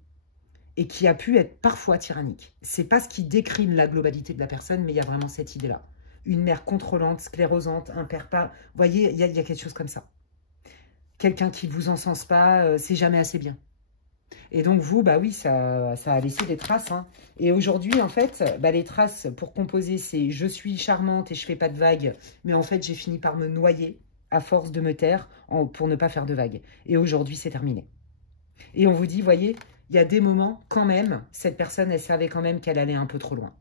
et qui a pu être parfois tyrannique. C'est pas ce qui décrit la globalité de la personne, mais il y a vraiment cette idée-là. Une mère contrôlante, sclérosante, un père pas... Vous voyez, il y a quelque chose comme ça. Quelqu'un qui ne vous encense pas, c'est jamais assez bien. Et donc vous, bah oui, ça a laissé des traces. Hein. Et aujourd'hui, en fait, bah, les traces pour composer, c'est je suis charmante et je fais pas de vagues, mais en fait, j'ai fini par me noyer à force de me taire pour ne pas faire de vagues. Et aujourd'hui, c'est terminé. Et on vous dit, voyez, il y a des moments, quand même, cette personne, elle savait quand même qu'elle allait un peu trop loin.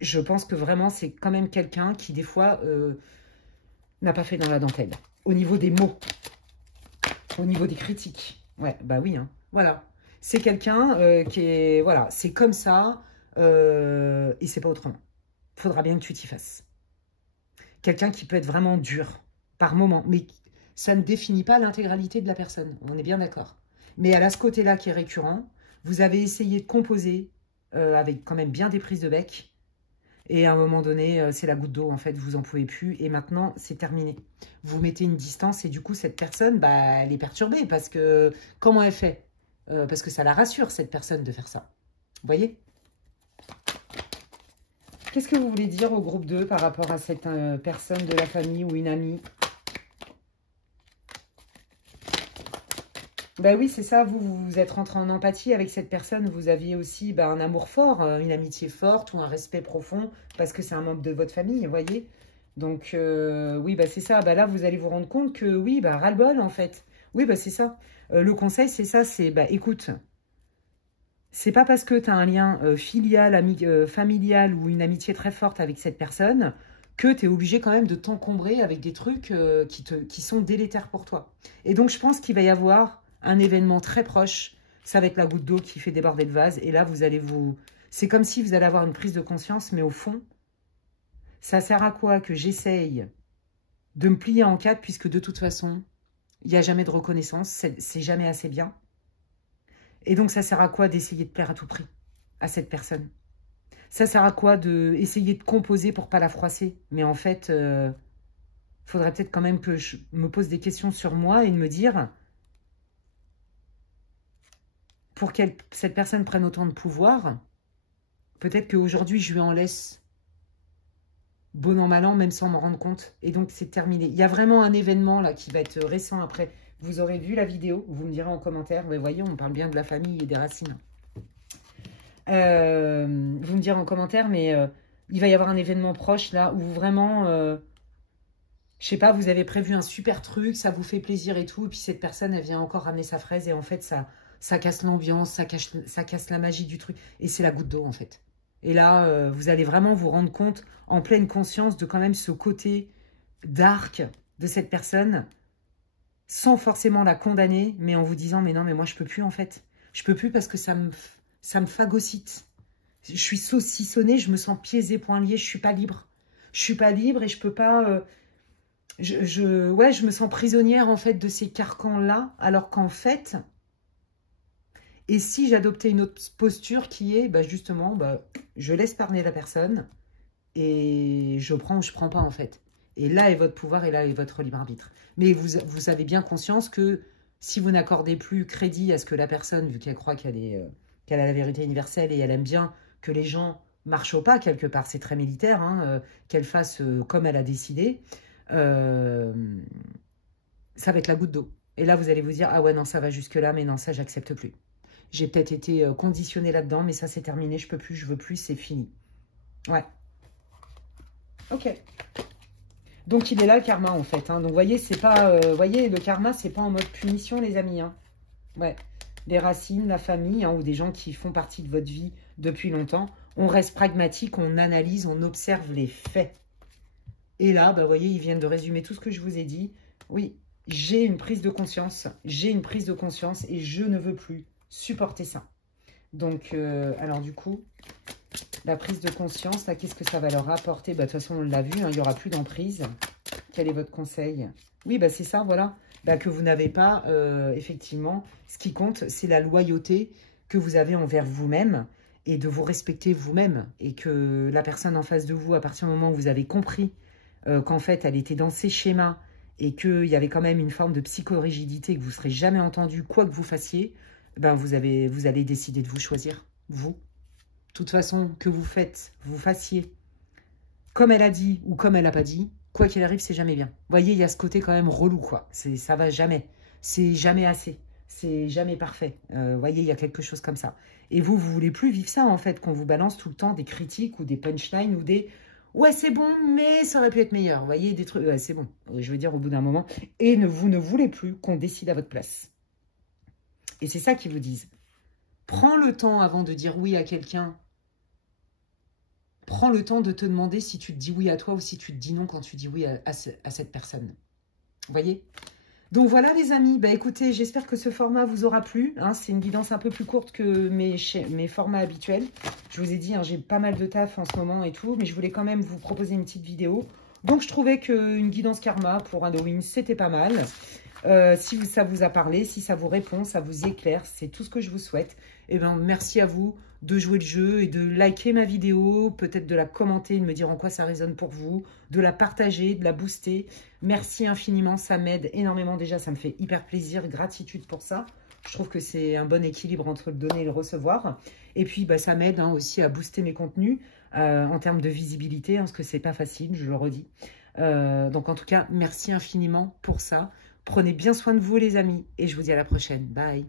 Je pense que vraiment, c'est quand même quelqu'un qui, des fois, n'a pas fait dans la dentelle. Au niveau des mots, au niveau des critiques. Ouais, bah oui, hein. Voilà. C'est quelqu'un qui est... Voilà, c'est comme ça, et c'est pas autrement. Faudra bien que tu t'y fasses. Quelqu'un qui peut être vraiment dur, par moment, mais ça ne définit pas l'intégralité de la personne. On est bien d'accord. Mais elle a ce côté-là qui est récurrent. Vous avez essayé de composer avec quand même bien des prises de bec. Et à un moment donné, c'est la goutte d'eau, en fait, vous en pouvez plus. Et maintenant, c'est terminé. Vous mettez une distance et du coup, cette personne, bah, elle est perturbée. Parce que, comment elle fait parce que ça la rassure, cette personne, de faire ça. Vous voyez? Qu'est-ce que vous voulez dire au groupe 2 par rapport à cette personne de la famille ou une amie? Ben oui, c'est ça, vous êtes rentré en empathie avec cette personne, vous aviez aussi ben, un amour fort, une amitié forte ou un respect profond, parce que c'est un membre de votre famille, vous voyez. Donc, oui, ben c'est ça, ben là, vous allez vous rendre compte que, oui, ben ras-le-bol, en fait. Oui, ben c'est ça. Le conseil, c'est ça, c'est, ben écoute, c'est pas parce que tu as un lien filial, familial ou une amitié très forte avec cette personne que tu es obligé quand même de t'encombrer avec des trucs qui sont délétères pour toi. Et donc, je pense qu'il va y avoir un événement très proche, ça va être la goutte d'eau qui fait déborder le vase, et là, vous allez vous... C'est comme si vous allez avoir une prise de conscience, mais au fond, ça sert à quoi que j'essaye de me plier en quatre, puisque de toute façon, il n'y a jamais de reconnaissance, c'est jamais assez bien. Et donc, ça sert à quoi d'essayer de plaire à tout prix à cette personne? Ça sert à quoi d'essayer de composer pour pas la froisser? Mais en fait, Il faudrait peut-être quand même que je me pose des questions sur moi et de me dire, pour que cette personne prenne autant de pouvoir, peut-être qu'aujourd'hui, je lui en laisse bon an, mal an, même sans m'en rendre compte. Et donc, c'est terminé. Il y a vraiment un événement là qui va être récent après. Vous aurez vu la vidéo, vous me direz en commentaire. Vous voyez, on parle bien de la famille et des racines. Vous me direz en commentaire, mais il va y avoir un événement proche là où vraiment, je sais pas, vous avez prévu un super truc, ça vous fait plaisir et tout, et puis cette personne, elle vient encore ramener sa fraise et en fait, ça casse l'ambiance, ça casse la magie du truc. Et c'est la goutte d'eau en fait. Et là, vous allez vraiment vous rendre compte en pleine conscience de quand même ce côté dark de cette personne, sans forcément la condamner, mais en vous disant, mais non, mais moi je peux plus en fait. Je peux plus parce que ça me phagocyte. Je suis saucissonnée, je me sens pieds et poings liés, je suis pas libre. Je suis pas libre et je peux pas... ouais, je me sens prisonnière en fait de ces carcans-là, alors qu'en fait... Et si j'adoptais une autre posture qui est, bah, justement, bah, je laisse parler la personne et je prends ou je prends pas en fait. Et là est votre pouvoir et là est votre libre arbitre. Mais vous avez bien conscience que si vous n'accordez plus crédit à ce que la personne, vu qu'elle croit qu'elle a la vérité universelle et elle aime bien que les gens marchent au pas quelque part, c'est très militaire, hein, qu'elle fasse comme elle a décidé, ça va être la goutte d'eau. Et là, vous allez vous dire, ah ouais, non, ça va jusque-là, mais non, ça, j'accepte plus. J'ai peut-être été conditionnée là-dedans, mais ça, c'est terminé, je peux plus, je veux plus, c'est fini. Ouais. Ok. Donc, il est là, le karma, en fait. Hein. Donc, vous voyez, c'est pas... voyez, le karma, c'est pas en mode punition, les amis. Hein. Ouais. Les racines, la famille, hein, ou des gens qui font partie de votre vie depuis longtemps. On reste pragmatique, on analyse, on observe les faits. Et là, bah, vous voyez, ils viennent de résumer tout ce que je vous ai dit. Oui, j'ai une prise de conscience. J'ai une prise de conscience et je ne veux plus supporter ça. Donc, alors du coup, la prise de conscience, là, qu'est-ce que ça va leur apporter? Bah, de toute façon, on l'a vu, hein, il n'y aura plus d'emprise. Quel est votre conseil? Oui, bah, c'est ça, voilà. Bah, que vous n'avez pas, effectivement, ce qui compte, c'est la loyauté que vous avez envers vous-même et de vous respecter vous-même. Et que la personne en face de vous, à partir du moment où vous avez compris qu'en fait, elle était dans ses schémas et qu'il y avait quand même une forme de psychorigidité, que vous ne serez jamais entendu, quoi que vous fassiez, ben vous allez décider de vous choisir, vous. De toute façon, que vous fassiez comme elle a dit ou comme elle n'a pas dit, quoi qu'il arrive, c'est jamais bien. Vous voyez, il y a ce côté quand même relou, quoi. Ça va jamais. C'est jamais assez. C'est jamais parfait. Vous voyez, il y a quelque chose comme ça. Et vous voulez plus vivre ça, en fait, qu'on vous balance tout le temps des critiques ou des punchlines ou des... Ouais, c'est bon, mais ça aurait pu être meilleur. Vous voyez, des trucs... Ouais, c'est bon. Je veux dire, au bout d'un moment. Et vous ne voulez plus qu'on décide à votre place. Et c'est ça qu'ils vous disent. Prends le temps avant de dire oui à quelqu'un. Prends le temps de te demander si tu te dis oui à toi ou si tu te dis non quand tu dis oui à cette personne. Vous voyez? Donc voilà les amis, bah écoutez, j'espère que ce format vous aura plu. Hein, c'est une guidance un peu plus courte que mes formats habituels. Je vous ai dit, hein, j'ai pas mal de taf en ce moment et tout, mais je voulais quand même vous proposer une petite vidéo. Donc je trouvais qu'une guidance karma pour Halloween, c'était pas mal. Si ça vous a parlé, si ça vous répond, ça vous éclaire, c'est tout ce que je vous souhaite. Et ben merci à vous de jouer le jeu et de liker ma vidéo, peut-être de la commenter, de me dire en quoi ça résonne pour vous, de la partager, de la booster. Merci infiniment, ça m'aide énormément déjà, ça me fait hyper plaisir, gratitude pour ça. Je trouve que c'est un bon équilibre entre le donner et le recevoir. Et puis, bah, ça m'aide aussi à booster mes contenus en termes de visibilité, parce que c'est pas facile, je le redis. Donc, en tout cas, merci infiniment pour ça. Prenez bien soin de vous, les amis, et je vous dis à la prochaine. Bye!